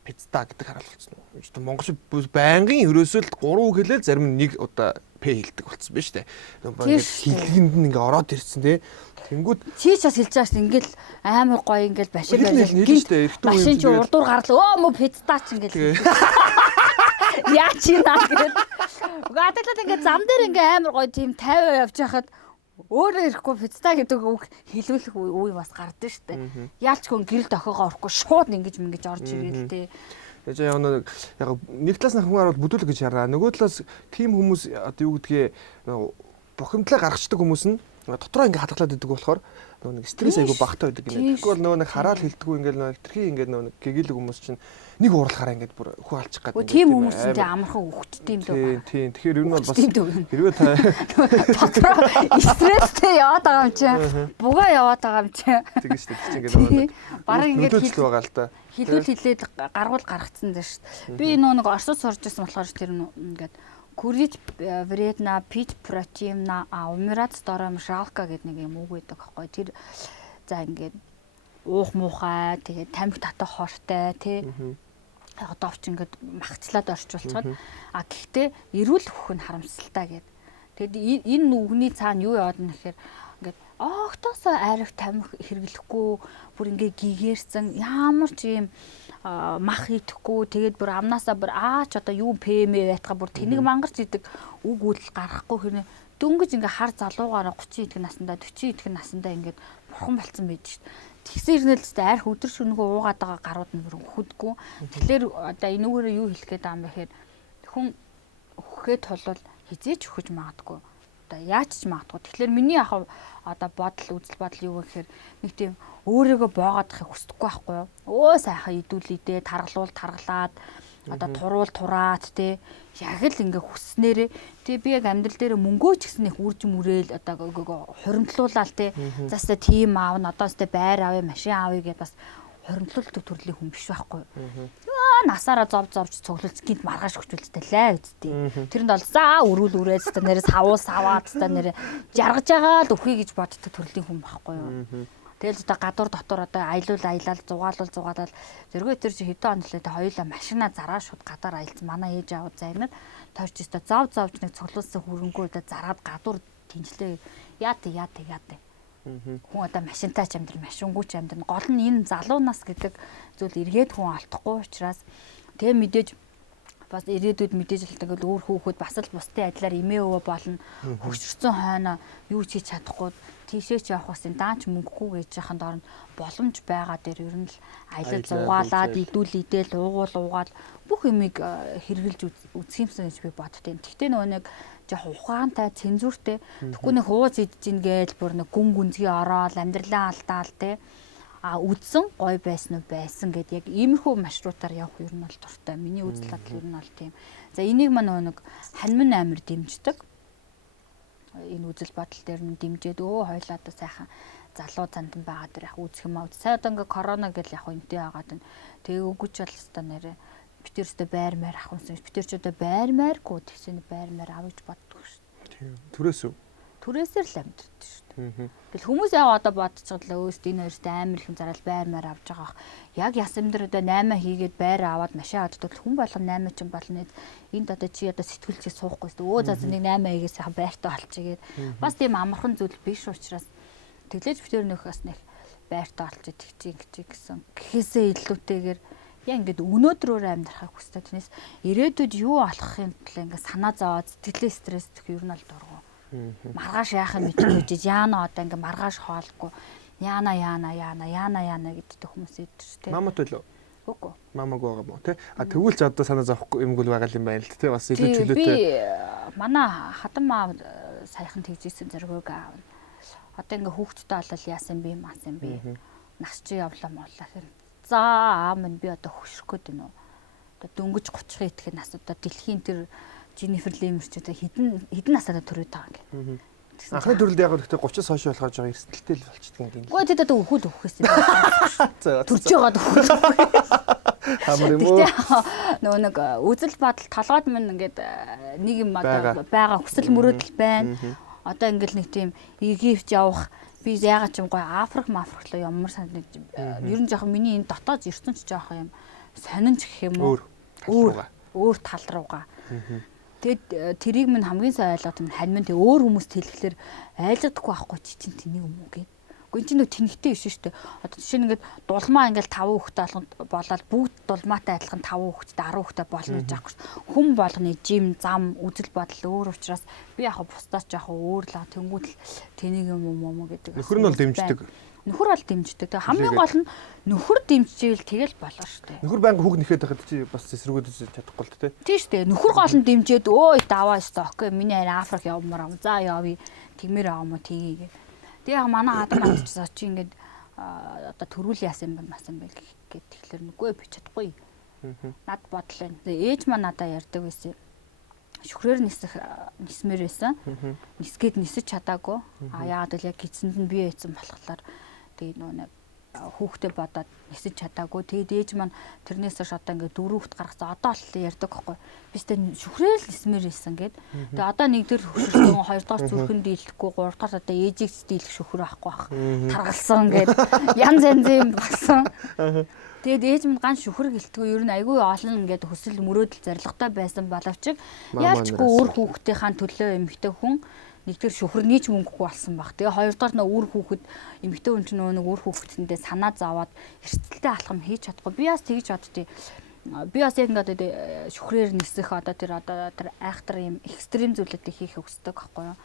пицца гэдэг хараал болчихсон уу? Одоо монголч байнгын ерөөсөө л 3 үг хэлээл зарим нэг удаа п хэлдэг болчихсон биз дээ. Ингээд хэлгэнд нь ингээ ороод ирсэн те. Тэнгүүд чи ч бас хэлж байгаа шүү ингээл амар гоё ингээл башир байж машин чи урдуур гарлаа мө пицца ч ингээл яа чи наа гэдэг. Гадаалаад ингээ зам дээр ингээ амар гоё тийм 50 явж хахад өөрөө ирэхгүй пицца гэдэг үг хэлүүлэх үе бас гардаг шүү дээ. Яалч хүн гэрэл дохиогоо орохгүй шууд ингэж орж ирэл тээ. Яг нэг талаас нь хүн харуул бүдүүлэг гэж хараа. Нөгөө талаас тийм хүмүүс одоо юу гэдгийг бухимдлаа гаргацдаг хүмүүс нь дотроо ингээ хадгалаад идэг болохоор нөгөө нэг стресс айгу багтаа байдаг гинэ. Тэгэхгүй бол нөгөө нэг хараал хэлдэггүй ингээл нөгөө тэрхий ингээ нөгөө гэгээлэг хүмүүс чинь нэг уурлахаараа ингээд бүр хүү алчих гэдэг. Тийм хүмүүстэй амархан өгчтэй юм лөө. Тийм. Тэгэхээр ер нь бол бас хэрвээ та дотроо стресстэй яваад байгаа юм чинь бугаа яваад байгаа юм чинь. Тэгэж шүү дээ. Ингээд нөгөө бараг ингээд хилүүл байгаа л та. Хилээд гаргуул гаргацсан дээ шүү дээ. Би нөгөө нэг Оросд сурж ирсэн болохоор тэр ингээд Курич вредна, пить противна, умирать здорово, жалко гэдэг нэг юм үг байдаг аахгүй. Тэр за ингээд уух муухай, тэгээд тамхи татах хортой тий. Яг одоовч ингээд махчлаад орчуулчихад. Гэхдээ эрүүл хөхн харамсалтай гэд. Тэгэд энэ үгний цаана юу яваад нь гэхээр ингээд оогтоосоо арих тамхи хэрэглэхгүй бүр ингээд гигээрсэн ямар ч юм мах идэхгүй тэгээд бүр амнаасаа бүр аач одоо юу ПМ байтгаа бүр тэнэг мангарч идэг үг үйл гаргахгүй хэрнээ дөнгөж ингээ хар залуугаараа 30 идэх насандаа 40 идэх насандаа ингээд бурхан болцсон байд шүү дээ. Тэгсэн ирнэлцтэй арх өдөр шөнөгөө уугаад байгаа гарууд нь бүр хөдгөө. Тэгэхээр одоо энүүгээрээ юу хэлэх гээд байгаа юм бэ гэхээр хүн өгөхөд тулвал хизээч өгөж магадгүй. Одоо яаж ч магадгүй. Тэгэхээр миний яг одоо үзэл бодол юу вэ гэхээр нэг тийм өөрийгөө боогоодохыг хүсдэггүй байхгүй юу? Өө сайхан идүүлээ таргалаад одоо тураад те яг л ингээ хүснээрээ те би яг амьдрал дээр мөнгөө ч гэсэн их үрж мүрээл одоо хоримтлуулаад те заастаа тийм аав надаас те байр авъя машин авъя гэдээ бас хоримтлуулдаг төрлийн хүн биш байхгүй юу? Насаараа зовж цуглуулж гинт маргааш хөчүүлдэг лээ үсттэй. Тэрэнд бол за өрүүл үрээд та нэрээс саваад та нэрээ жаргаж байгаа л өхий гэж боддог төрлийн хүн байхгүй юу? Тэгэл одоо гадуур дотор одоо аялал зугаалал зөргөө тэр чи хэдэн онолтой хоёулаа машина зараа шууд гадаар аялсан манай ээж аав загнаад тойрч өстө зовж нэг цуглуулсан хөрөнгөө одоо зараад гадуур тэнцлээ яа. Хүн одоо машинтай ч амьдрал машингүй ч амьдрал гол нь энэ залуу нас гэдэг зүйл эргээд хүн алдахгүй учраас тэгээ мэдээж бас ирээдүйд мэдээж л тэгэл өөр хүүхэд бас л бусдын адилаар эмээ өвөө болно. Хөгжөрсөн хойно юу ч хийж чадахгүй тийшээ ч явах бас даанч мөнгөгүй гэж яханд оронд боломж байгаа дээр ер нь л аялал зугаалаад идүүл идэл уугаал бүх юмыг хэрэгжилж үзэх юмсан гэж би боддیں۔ Тэгтээ нөгөө нэг жоохон ухаантай цензуртэй тэгэхгүй нэг хууз идэж ин гээл бүр нэг гүн гүнзгий ороод амьдралаа алдаал те үдсэн гой байсан уу байсан гэд яг иймэрхүү маршрутаар явах ер нь бол дуртай. Миний үзэл бодол ер нь бол тийм. За энийг маань нэг ханьман амир дэмждэг. Энэ үзэл бодол дээр нь дэмжээд хойлоо одоо сайхан залуу зандан байгаа дээр яг үзэх юм аа. Сая одоо ингээ корона гэл яг энтэй байгаад нь тэгээ өгөж бол өстой нэрэ битэрстэй байрмаар ахынсан. Битэр ч одоо байрмааргүй тэгсэн байрмаар авч боддог шүү дээ. Тийм. Түрээс үү? Түрээсээр л амьдэрдэг шүү дээ. Тэгэл хүмүүс яг одоо бодчихлаа өөст энэ хоёрт амар их зарал байрмаар авч байгаа. Яг ясамдэр одоо 8 хийгээд байр аваад машин авдаг хүн болгон 8 ч болно. Энд одоо чи одоо сэтгүүлчээ суухгүй шүү дээ. Заа нэг 8 хийгээс сайхан байртаа олчихгээд бас тийм амархан зүйл биш учраас тэглэж битэр нөхөөс нэг байртаа олчих тэгчих гэсэн. Гэхээсээ илүүтэйгээр яа ингээд өнөөдрөөр амьдрахыг хүсдэг. Тэрнээс ирээдүйд юу болохын тулд ингээд санаа зовоод сэтгэлээ стресстэх ер нь бол дургу. Маргааш яахын мэдгүй жиж яана одоо ингээд маргааш хоолгүй яана гэдэг хүмүүс идэж тээ. Мамат байлоо. Үгүй. Мамаг байгаа мó тий. Тэгвэл ч одоо санаа зовхгүй юмгүй байгаа юм байна л тий. Бас илүү чөлөөтэй. Би манай хатан маа саяхан тэгжсэн зэргөөг аав. Одоо ингээд хүүхдтэй болол яасан би маасан би. Нас чи явлаа моллаа хэрэг. За аав минь би одоо хөшрөх гээд байна уу? Одоо дөнгөж 30-ын итгэх нас одоо дэлхийн тэр Jennifer Lawrence ч одоо хэдэн насаараа төрөөд байгаа юм. Анхны төрөлд яг гэхдээ 30-с хойш болохоор жоо эрсдэлтэй л болчихдаг юм. Үгүй тэд одоо өхөл өгөхөөс юм. Төрж байгаад өхөл. Амар юм уу? Нөгөө нэг үзэл бодол толгойд минь ингээд нэг юм одоо байгаа хүсэл мөрөөдөл байна. Одоо ингээд нэг тийм Египт явах би ягаад ч юм гоё Африк руу ямар санагдаж ер нь жоохон миний энэ дотоод ертөнц жоохон юм сонинч гэх юм уу? Өөр тал руугаа. Тэгэд тэрийг минь хамгийн сайн ойлгоод юм хань минь тэг өөр хүмүүст хэлэхлээр айлгдахгүй байхгүй чи чинь тэнийг юм уу гэв. Гүн чи нөө тэнхтэй биш шүү дээ. Одоо жишээ нь ингээд дулмаа ингээд 5 хүүхэдтэй болоод бүгд дулмаатай адилхан 5 хүүхэдтэй 10 хүүхэдтэй болно гэж аахгүй. Хүн болгоны жим зам үзэл бодол өөр учраас би яг бусдаас жоохон өөр л тэнгуут л тэнийг юм гэдэг. Нөхөр нь бол дэмждэг. Нөхөр бол дэмждэг. Тэг хамгийн гол нь нөхөр дэмжижээл тэгэл болно шүү дээ. Нөхөр байнга хүүг нэхэд байхад чи бас эсрэгүүдэж чадахгүй л тээ. Тийм шүү дээ. Нөхөр гол нь дэмжээд өө даваа өстой окей миний Африк явмаар ам. За явъя. Тэгмэр аам уу тгий гэ. Тэгээ яг манай хатан мандчсаа чи ингээд одоо төрүүл яасан юм масан байл гэхэд тэгэхээр нүггүй би чадахгүй. Над бодлоо. Ээж маань надаа ярьдаг байсан. Шүхрээр нисмээр байсан. Нисгээд нисэж чадаагүй. Яагаад гэвэл яг гидсэнд нь бие ийцэн болохоор тэгээ нөө хүүхдээ бодоод нисэж чадаагүй. Тэгээд ээж маань тэрнээс хойш одоо ингээд 4 хүүхд гаргацсан. Одоо л ярьдаг байхгүй. Бистэ шүхрээр л нисмээр байсан гэд. Тэгээ одоо нэгдэр хөшөрсөн, хоёрдугаар зүрхэн дийлэхгүй, гуравдугаар одоо ээжийг дийлэх шүхрэ байхгүй бах. Таргалсан гэд янз юм болсон. Тэгээд ээж минь ган шүхэр гэлтгүй ер нь айгүй олон ингээд хүсэл мөрөөдөл зоригтой байсан боловч яалчгүй өөр хүүхдийнхаа төлөө эмэгтэй хүн нэгдүгээр шүхрний ч мөнгөгүй болсон баг. Тэгээ хоёрдугаар нөө үр хүүхэд эмэгтэй хүн ч нөө нэг үр хүүхэдтэндээ санаа зовоод эрсдэлтэй алхам хийж чадахгүй. Би бас тэгж боддتي. Би бас яг ингээд шүхрээр нисэх одоо тэр айхтар юм экстрим зүйлүүдийг хийх хүсдэг байхгүй юу.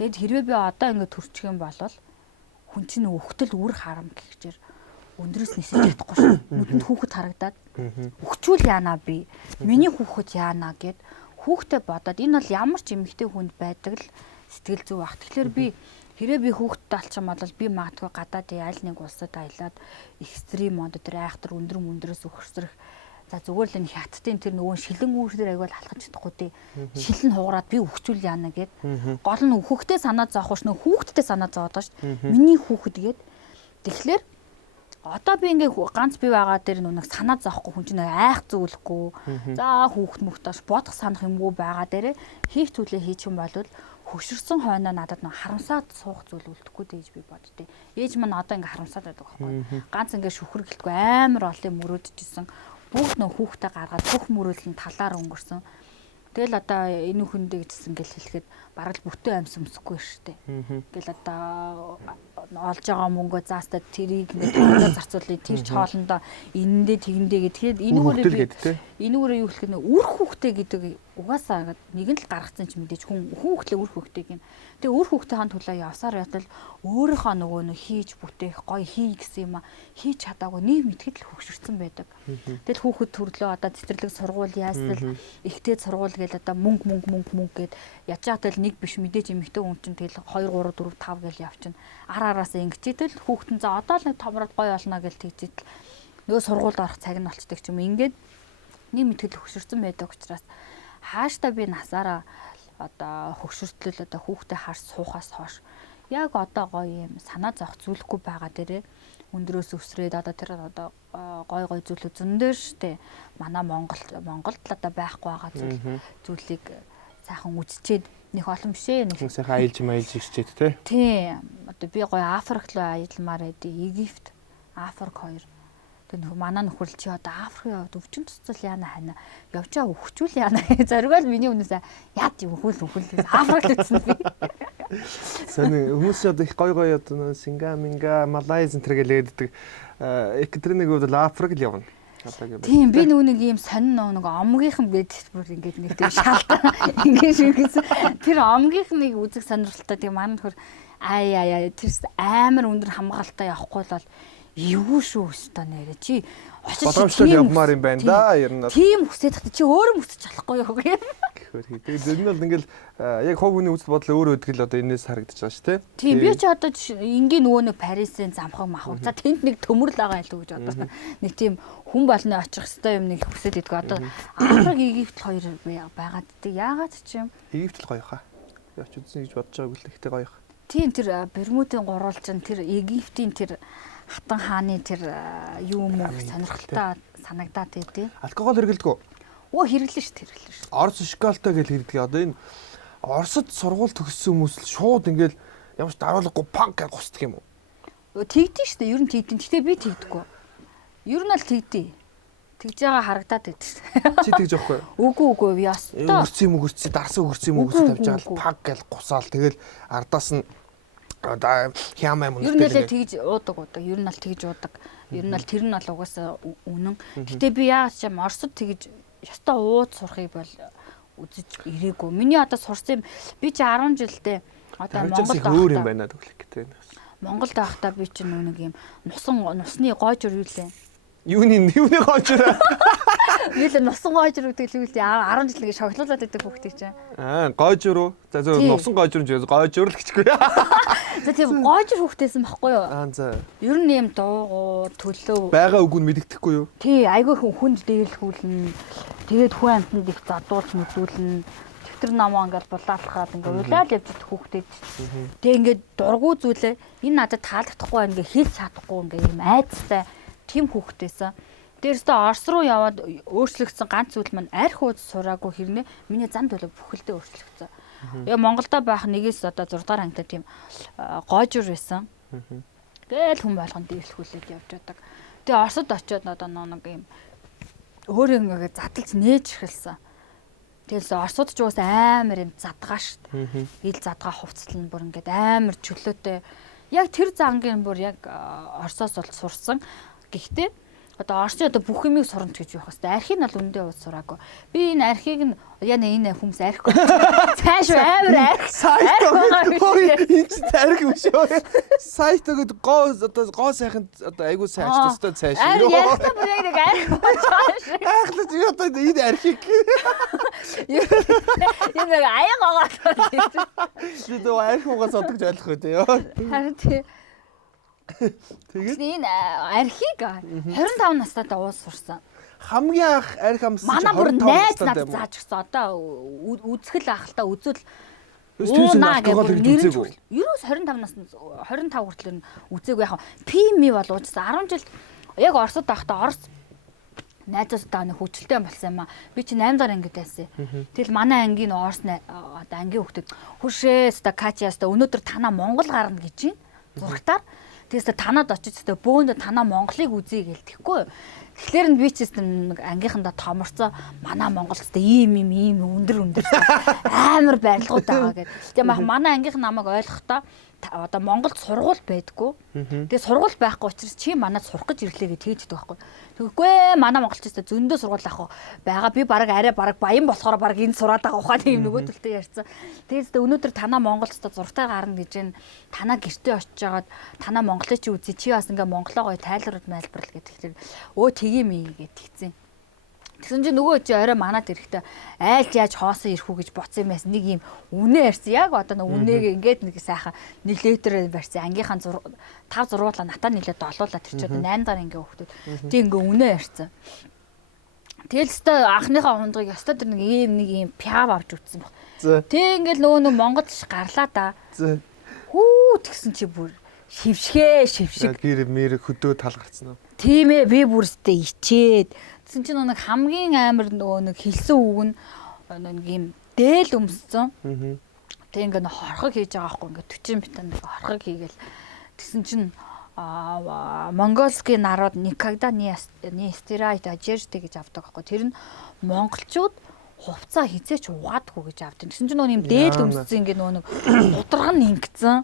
Тэгээд хэрвээ би одоо ингээд төрчих юм бол хүн чинь өгтөл үр харам гэхчээр өндрөөс нисэж чадахгүй шүү. Нүдэнд хүүхэд харагдаад өгчүүл яана би. Миний хүүхэд яана гэд хүүхдэд бодоод энэ бол ямар ч эмэгтэй хүнд байдаг л сэтгэл зүй баг. Тэгэхээр би хэрэг би хүүхэдтэй алчсан бол би магадгүй гадаад аль нэг улсад аялаад экстрим мод тэр айхтар өндрөөс өгсрөх. За зүгээр л энэ хаттын тэр нөгөө шилэн үүрээр аягүй халахж чадахгүй тий. Шилэн хугараад би өгчүүл яана гэд. Гол нь хүүхдэд санаа зоох ш нөө хүүхдэд санаа зовоод байгаа ш. Миний хүүхэд гэд. Тэгэхээр одоо би ингээ ганц бий байгаа дээр нүг санаа зовхгүй хүн чинь айх зүйлэхгүй. За хүүхэд мөхтөш бодох санах юмгүй байгаа дээр хийх зүйлээ хийчих юм бол хөшөрсөн хойноо надад нэг харамсаад суух зүйл үлдэхгүй гэж би боддتي. Ээж маань одоо ингээ харамсаад байдаг байхгүй. Ганц ингээ шүхэр гэлтгүй амар олон мөрөөдчихсэн. Бүгд нөө хүүхдээ гаргаад бүх мөрөөдөл нь талаар өнгөрсөн. Тэгэл одоо энэ хүндээ гэсэн гэл хэлэхэд бараг л бүтэн амьс өмсөхгүй штэ. Гэл одоо олж байгаа мөнгөө заастаа тэрийг ингээд зарцуулъя тэр ч хоолндоо энэндээ тэгэндээ гэхэд энэгээр би энүүрээ юу хэлэх нь үр хүүхдээ гэдэг угаасаа нэг нь л гаргацсан ч мэдээж хүүхлээ үр хүүхдээ гин. Тэгээ үр хүүхдийн төлөө явсаар ятал өөрийнхөө нөгөө нэг хийж бүтээх гоё хий гэсэн юм а хийж чадаагүй нэг мэтгэд л хөгшөрсөн байдаг. Тэгэл хүүхэд төрлөө одоо цэцэрлэг сургууль яасэл ихтэй сургууль гээл одоо мөнгө гэд яж чадал нэг биш мэдээж эмэгтэй хүн чинь тэгэл 2 3 4 5 гээл явчихна. Араасаа ингэчээтэл хүүхдэн за одоо л нэг томроод гоё олно гээл тэгжээтэл нөгөө сургуульд орох цаг нь болчдаг ч юм ингээд нэг мэтгэл хөгшөрсөн байдаг учраас хааштай би насаараа одоо хөгшөртлөл одоо хүүхдээ харж суухаас хойш яг одоо гоё юм санаа зовх зүйлгүй байгаа дээрээ өндрөөс өсрээд одоо тэр одоо гоё зүйлүүд зөндөө штэ манай Монголд л одоо байхгүй байгаа зүйлийг сайхан үзчихэд нэг олон бишээ нэг сайхан аялж иччихэд те. Тийм одоо би гоё Африк руу аялмаар байдیں۔ Египт, Африк хоёр. Тэгээ манай нөхөр чи одоо Африкийн явд өвчин туцал яана хана явчаа өгчүүл яана зоригол миний үнээсээ яд өвхөл Африкт үтсэн би. Сони хүмүүс одоо их гоё одоо Сингапур, Малайз энэ төрөлөөддөг экатериныг бол Африк л явна. Тийм би нэг юм сонин нэг омгийнхан байдаг бүр ингээд нэг тийм шалтгаан ингээд шигсэн. Тэр омгийнхныг үзэх сонирхолтой тийм манай нөхөр аа тэр амар өндөр хамгаалалтаа явахгүй бол юу шүү өстө нэрэ чи очиж явмаар юм байна да ер нь. Тийм хүсээд тахта чи өөрөө хүсэж чадахгүй юу гэх юм. Тэгээд энэ бол ингээл яг хов хүний үзэл бодол өөр өдгөл одоо энэс харагдаж байгаа шүү те. Тийм би ч одоо энгийн нөгөө нэг Парисын замхан махав. За тэнд нэг төмөрлөг байгаа илүү гэж бодсон. Нэг тийм хүн болно очих хэвээр юм нэг хүсээд идэх. Одоо Африк Египт хоёр байгаад дээ. Яагаад ч юм. Египт л гоё хаа. Явч үзсэн гэж бодож байгааг л ихтэй гоё хаа. Тийм тэр Бермудын гурвалжин тэр Египтийн тэр хатан хааны тэр юу юм уу сонирхолтой санагдаад байдیں۔ Алкогол хэрэглэдэг үү? Оо хэрэглэн шүү. Орос шоколадтай гэж хэрэгдэг. Одоо энэ Оросд сургууль төгссөн хүмүүс л шууд ингээл ямарч даруулгагүй панк гэж гусдаг юм уу? Тэгдэж шүү дээ. Ер нь тэгдэн. Гэтэ би тэгдэггүй. Ер нь л тэгдээ. Тэгж байгаа харагдаад байдаг шүү. Чи тэгж явахгүй юу? Үгүй яас. Өгөрцөө дарсан өгөрцөө тавьж байгаа панк гэж гусаал тэгэл ардаас нь одоо хямаа юм уу? Ер нь л тэгж уудаг. Ер нь л тэгж уудаг. Ер нь л тэр нь бол угаасаа үнэн. Гэтэ би яагаад ч юм Оросд тэгж ястаа ууд сурахыг бол үзэж ирээгүй. Миний одоо сурсан би чи 10 жилдээ одоо Монголд өөр юм байна гэхлэх гэдэг. Монголд байхдаа би чи нэг юм нусны гоожур юу лээ. Юуны гоожур? Би л нусан гоожур гэдэг л үгүй 10 жил ингэ шоглуулад байдаг хүүхдийг чинь. Гоожур уу? За зөв нусан гоожур ч гоожур л гэчихгүй. За тийм гоожур хүүхдээсэн байхгүй юу? За. Ер нь юм дуугуу төлөө байгаа үг нь мэддэхгүй юу? Тий, айгүй хүнд дээлхүүлнэ. Тэгээд хүн амтнд их задуулж мэдүүлнэ. Дэвтэр намаа ингээд булаалхаад ингээд улаал явж идэх хүүхдээд. Тэгээ ингээд дургу зүйлээ энэ надад таалагдахгүй байна ингээд хэлж чадахгүй ингээд юм айцтай тийм хүүхдээсэн. Дээрсээ Орос руу яваад өөрчлөгдсөн ганц зүйл маань арх ууз сураагүй хэрнээ миний зам төлөв бүхэлдээ өөрчлөгдсөн. Яа Монголда байх нэгээс одоо 6 дахь ангитай тийм гоожур байсан. Гээл хүн болгонд дээрлэхүүлээд явж байдаг. Тэгээ Оросд очиод одоо нэг юм өөрөө ингээд задалж нээж эхэлсэн. Тэгэлс Оросд ч уус амар юм задгаа штт. Ил задгаа хувцлал нь бүр ингээд амар чөлөөтэй. Яг тэр зангийн бүр яг Оросоос бол сурсан. Гэхдээ одоо Оросчууд одоо бүх юмыг сурна гэж явах хэвээр. Архийг нь бол үндэ ууз сураагүй. Би энэ архийг нь яна энэ хүмүүс архигүй. Цааш амар арх. Сайт энэ арх юм шүү. Сайт гэдэг гоо сайхан одоо айгуу сайж тустай цааш. Яг та бүр яг нэг арх болж байгаа. Архлаж би одоо энэ архийг юм яг аяг байгаа. Би дөө арх угаас одогж ойлгох үү те. Харин тийм. Тэгээд энэ архийг 25 настайдаа уус сурсан. Хамгийн анх арх амсан манай бүр найз надад зааж өгсөн. Одоо үзэхэл ахалтаа үзвэл ерөөс 25 наснд 25 хүртэл үзээгүй яхаа. Пими бол уужсан 10 жил яг Оросд байхдаа Орос найзуудтай нэг хөвчлөлтэй болсон юм аа. Би чи 8 дахь ангид байсан. Тэгэл манай ангийн Орос одоо ангийн хүүхдэд хүшээс та качаас та өнөөдөр танаа Монгол гарна гэж байна. Зургатаар. Тэгээс танад очиж та бөөнд танаа Монголыг үзье гээл тэхгүй. Тэгэхээр би ч нэг ангийнхандаа томорцоо манай Монголд ийм өндөр амар барилгууд байгаа гэдэг. Тэгээ манай ангийнх намайг ойлгохдоо одоо Монголд сургууль байдгүй. Тэгээ сургууль байхгүй учраас чи манад сурах гэж ирлээ гэж тэгдэг байхгүй. Тэгэхгүй манай монголчуудаа зөндөө сургууль авах байгаа. Би арай баян болохоор энд сураад байгаа ухаан тийм нөгөөдөлтэй ярьсан. Тэгээд өнөөдөр танаа монголчуудаа зургатаар гарна гэж энэ танаа гэртээ очиж жагаад танаа монголыг чи үзье. Чи бас ингээ монголоо гоё тайлбарууд мэлбэрлэл гэдэг. Тийм ээ гэж тэгсэн. Тэгсэн чинь нөгөө чи орой манад ирэхдээ айлж яаж хоосон ирэх үү гэж боцсон юмээс нэг юм үнэ ярьсан. Яг одоо нэг үнэгээ ингээд нэг сайхан 1 литр барьсан. Ангийнхаа 5 зургуулаа натаа нийлээд олуулаад тэр чи одоо 8 дараа ингээ хөөхтүүд. Тэг ингээ үнэ ярьсан. Тэгэл өстой анхныхаа хундгыг өстой тэр нэг ийм пяв авч үтсэн баг. Тэг ингээл нөгөө Монголд гарлаа да. Хүү тэгсэн чи бүр шившиг. Гэр мэр хөдөө талгарцсан уу? Тийм ээ би бүрстэй ичээд. Тэгсэн чинь нэг хамгийн амар нөгөө нэг хэлсэн үг нь нэг юм дээл өмссөн. Тэг ингээд хорхог хийж байгаа байхгүй ингээд 40 битан нэг хорхог хийгээл. Тэгсэн чинь монгольский народ никогда не стирает одежды гэж авдаг байхгүй. Тэр нь монголчууд хувцас хизээч угаадаггүй гэж авдаг. Тэгсэн чинь нөгөө юм дээл өмссөн ингээд нөгөө нэг ударга нь ингэсэн.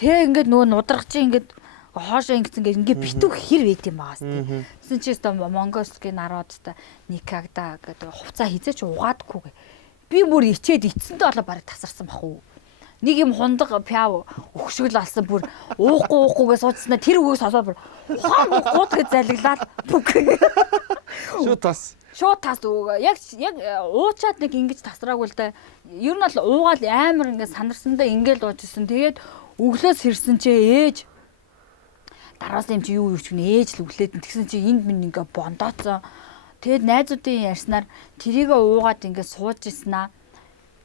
Тэг ингээд нөгөө нударга чи ингээд хоошоо ингэсэн ингээд битүүх хэр байт юм байгаас тийм. Тэгсэн чи өстө монгольский народ өстө никогда гэдэг хувцас хизээч угаадаггүй. Би бүр ичээд ицсэндээ болоо барыг тасарсан бах уу. Нэг юм хундаг пяв өгшгөл алсан бүр уухгүйгээ суудснаа тэр үгээс сонсоод бүр ухаан гууд гэж залглаад бүг. Шууд тас яг уучаад нэг ингэж тасраагүй л да. Ер нь бол уугаал амар ингэ санарсандаа ингээл уужсэн. Тэгээд өглөөс хэрсэн чи ээж дараас юм чи юу ч гэнэ ээж л өглөөд тэгсэн чи энд минь ингээ бондооцсон. Тэгэд найзуудын ярьснаар тэрийгэ уугаад ингээ сууж ирснаа.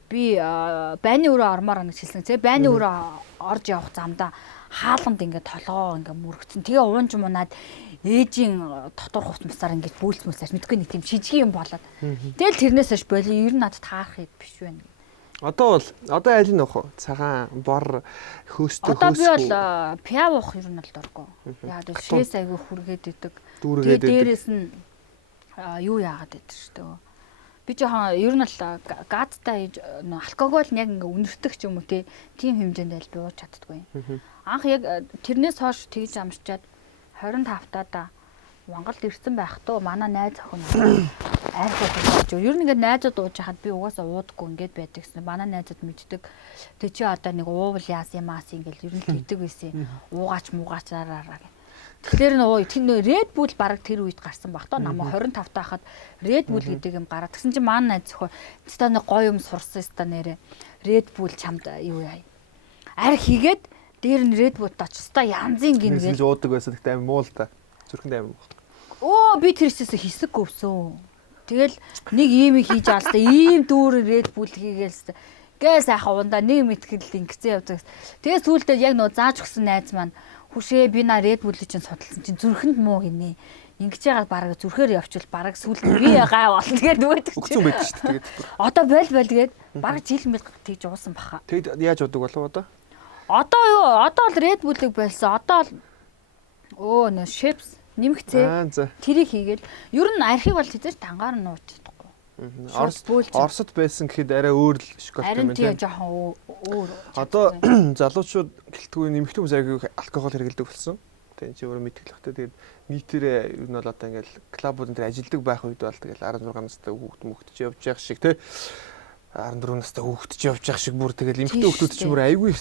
Би байны өрөө ормоор гэж хэлсэн. Тэгээ байны өрөө орж явах замдаа хаалганд ингээ толгоо ингээ мөрөгцөн. Тэгээ уунж мунаад ээжийн дотор хувц мусаар ингээ бүүлцмүүлсэж мэдгүй нэг тийм шижгийн юм болоод. Тэгэл тэрнээс хойш боли ер нь надад таарах юм биш байна. Одоо аль нь авах вэ? Цагаан, бор, хөөстөө. Одоо би бол пяв авах ер нь л дурггүй. Яг л шээс айгүй хүргээд идэг. Тэгээ дээрээс нь юу яагаад байдаг шүү дээ. Би жоохон ер нь л газтай алкогол нь яг ингээ үнэртэх ч юм уу тийм хэмжээнд аль би ууж чаддгүй. Анх яг тэрнээс хойш тэгж амжчаад 25 таа Монголд ирсэн байх туу манай найз охин айрхуу болж ер нь ингээ найзууд ууж хахад би угаасаа уудаггүй ингээд байдаг гэсэн. Манай найзууд мэддэг. Тэг чи одоо нэг уувал яасан маас ингээл ер нь тэгдэг байсан. Уугаач муугаачаараа гэх. Тэгэхээр нөө Red Bull баг тэр үед гарсан баг тоо намаа 25 таахад Red Bull гэдэг юм гараад. Тэгсэн чинь манай найз зөхөө та нэг гоё юм сурсан ста нэрэ Red Bull чамд юу яа. Арх хийгээд дээр нь Red Bull тач ста янзын гингээл уудаг байсан. Тэгтээ амар муу л та. Зүрхэнд амар муу. Би тэрсээс хэсэг өвсөн. Тэгэл нэг ийм хийж аалста ийм дүүр Red Bull хийгээл гээ сайхан ундаа нэг мэтгэл ингэсэн явдаг. Тэгээ сүүлдээ яг нөө зааж өгсөн найз маань хүшээ би на Red Bull-ийг чинь судалсан чинь зүрхэнд муу гинэ. Ингэж яагаад бараг зүрхээр явчихвал бараг сүүлдээ би гай болно тэгээд нөгөөдөг чинь. Өгсөн байдаг шүү дээ. Одоо бол тэгээд бараг жил мэл тэгж уусан баха. Тэгэд яаж удаг болов одоо? Одоо юу? Одоо л Red Bull-ийг болсон. Одоо л нөө Chips нэмэгцээ. Тэрийг хийгээл ер нь архийг бол хэзээ тангаар нь ууж чадахгүй. Оросд байсан гэхэд арай өөр л шоколад юм байна. Харин тийм жоохон өөр. Одоо залуучууд гэлтгүй нэмэгтэй хүмүүс аягүй алкогол хэрэглэдэг болсон. Тэгээ чи өөрөө мэдгэлэхтэй тэгээд нийтээрээ ер нь бол одоо ингээл клубууд энэ ажилдаг байх үед бол тэгэл 16 настай хүүхд мөхдөж явж явах шиг те 14 настай хүүхдч явж явах шиг бүр тэгэл эмэгтэй хүүхдүүд ч бүр аягүй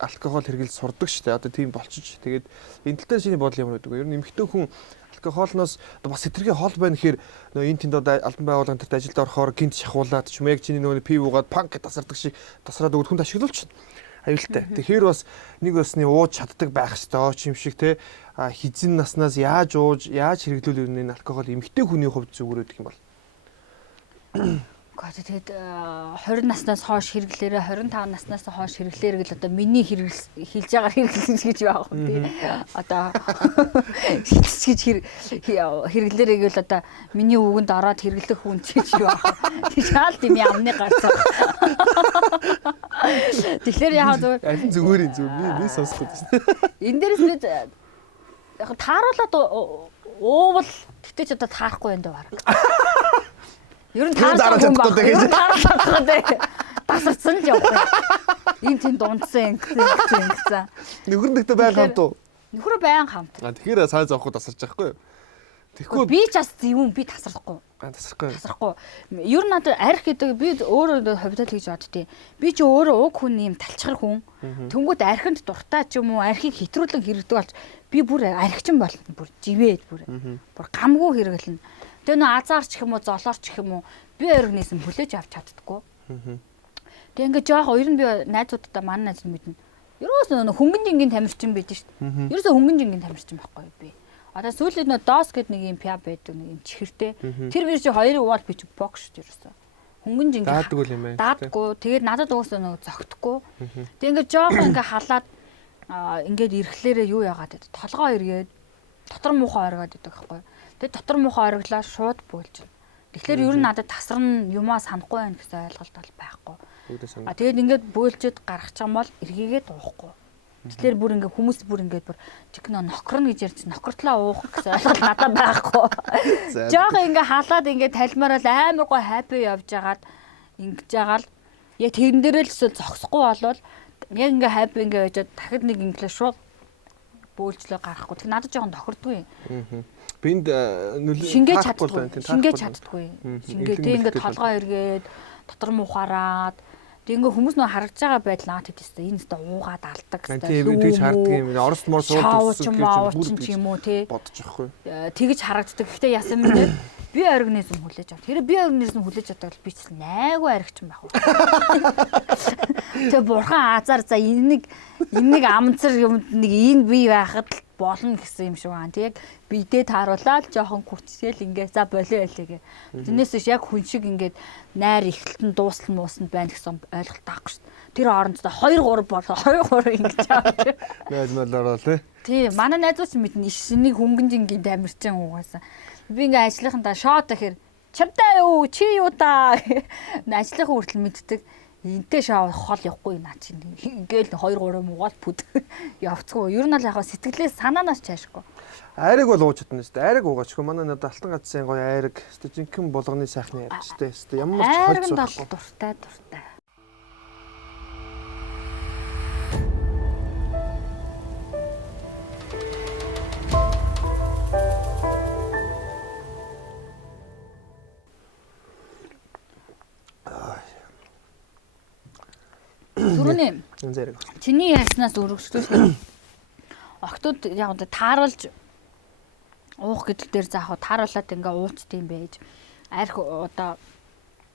алкогол хэрэглэж сурдаг шүү дээ. Одоо тийм болчих. Тэгээд энэ тал дээр чиний бодол ямар байдаг вэ? Ер нь эмэгтэй хүн алкоголноос бас хэтэрхий хол байна гэхээр нөө энэ тэнд одоо албан байгууллагын төрт ажилд орохоор гинт шахуулаад ч юм яг чиний нөгөө пив уугаад панк гэж тасардаг шиг тасраад өгөхөнд ашиглуулчихна. Аюултай. Тэгэхээр бас нэг басны ууж чаддаг байх ёстой юм шиг те хизэн наснаас яаж ууж яаж хэрэглүүл энэ алкогол эмэгтэй хүний хувьд зүгээр байдаг юм бол. Тэгээд 20 наснаас хойш хэрэглээрээ 25 наснаас хойш хэрэглээр гэл одоо миний хэлж байгаа хэрэглэн гэж яах вэ? Одоо хийж хэрэглээрээ гэл одоо миний үгэнд ороод хэрэглэх хүн гэж яах вэ? Шаал тийм амны гарцаа. Тэгэхээр яах вэ? Алин зүгээр би сонсох гэдэг. Энэ дээрээс бид яг тааруулаад уувал тэгтээ ч одоо таарахгүй байна даа. Ер нь Юу дараа чадахгүй дээ гэж. таарахгүй дээ. Тасарсан л явах. Энд тэнд дундсан ингэсэн. Нөхөр нэгтэй байг хамт уу? Нөхөр баян хамт. Тэгэхээр сайн зовхгүй тасарч байхгүй юу? Тэгэхгүй Би ч бас зөвүүн би тасрахгүй. тасархгүй. Тасрахгүй. Ер нь надад арх гэдэг би өөрөө ховдод гэж боддتي. Би ч өөрөө уг хүн юм талчхар хүн. Тэнгүүд архинд дуртай ч юм уу архийг хэтрүүлэн хэрэгдэг болж би бүр архичин болно. Бүр живээд бүр. Бүр гамгүй хэрэглэнэ. Тэгээ нөө азаарч гэх юм уу золоорч гэх юм уу би өргнээс нь хүлээж авч чаддаггүй. Тэгээ ингээ жоох ер нь би найзуудтай манай найз мэднэ. Ерөөс нөө хөнгөн жингийн тамирчин байдаг шүү дээ. Ерөөсөө хөнгөн жингийн тамирчин байхгүй би. Одоо сүүлийн нөө доос гэдэг нэг юм пиа байдаг нэг юм чихэртэй. Тэр би чи хоёрын уул би чи бокс шүү дээ ерөөсөө. Хөнгөн жингийн Даадгүй юм байна. Даадгүй. Тэгээд надад уусаа нөгөө зогтхгүй. Тэгээ ингээ жоох ингээ халаад ингээд ирэхлээрээ юу яагаад гэдэг. Толгоо эргээд дотор муухай оргоод идэг байхгүй. Тэгээд дотор муухай орглоо шууд бөөлж байна. Тэгэхээр ер нь надад тасарна юмаа санахгүй байх гэсэн ойлголт бол байхгүй. Тэгээд ингээд бөөлжөд гаргах юм бол эргээгээд уухгүй. Тэгэхээр бүр ингээд хүмүүс бүр ингээд бүр чигнө нохорно гэж ярьж нохортлоо уух гэсэн ойлголт надад байхгүй. Жог ингээд халаад ингээд талмаараа амар гоо хаппи явж агаад ингэж байгаа л яг тэрэн дээрээ л эсвэл зогсохгүй болвол яг ингээд хаппи ингээд байжгаад дахид нэг ингээд шууд бөөлжлөө гарахгүй. Тэг надад жоохон тохирдгүй. Бинд шингээж чаддгүй. Шингээ тэг ингээд толгоо эргээд дотор мухаараад тэг ингээ хүмүүс нөө харагдж байгаа байдал наад хэвчээ энэ өстө уугаад алдаг гэсэн. Тийм тэгж хардаг юм. Орос мор суудсан гэж юм уу те бодож байхгүй. Тэгж харагддаг. Гэхдээ яасан бэ? Би организм хүлээж авах. Тэр би организм хүлээж авдаг би ч найгүй аригчин байх уу. Тэг бурхан азар за энэ нэг амцар юмд нэг энэ бий байхад л болно гэсэн юм шиг байна. Тэг бидээ тааруулаад жоохон хүчсэл ингээ за болоо байлээ гэ. Тэрнээс яг хүн шиг ингээд найр ихтэлтэн дуусал муусанд байна гэсэн ойлголт таахгүй шүү дээ. Тэр орондоо 2 3 болоо 2 3 ингэж авч. Найз малаараа тий. Тий, манай найзууч мэднэ ишнийг хөнгөн жингийн тамирчин угаасан. Би ингээ ажлынхандаа шоот гэхээр чамтай юу чи юу та ажлынхаа хүртэл мэддэг. Энтэй шоу хол явахгүй наа чинь. Ингээл 2 3 муугаал бүд явцгүй. Ер нь л яг сэтгэлээс санаанаас чаашгүй. Айрыг бол ууж чадна шүү дээ. Айрыг уугаач. Манай надад алтан гацсан гоё айрыг. Өстө жинхэнэ болгоны сайхны айрыг шүү дээ. Өстө ямар ч хайранд бол дуртай. Түрүүний чиний ярьснаас өргөжлөө. Октод яг одоо тааруулж уух гэдэг дээр заахаа тааруулаад ингээ ууцдсан байж. Арх одоо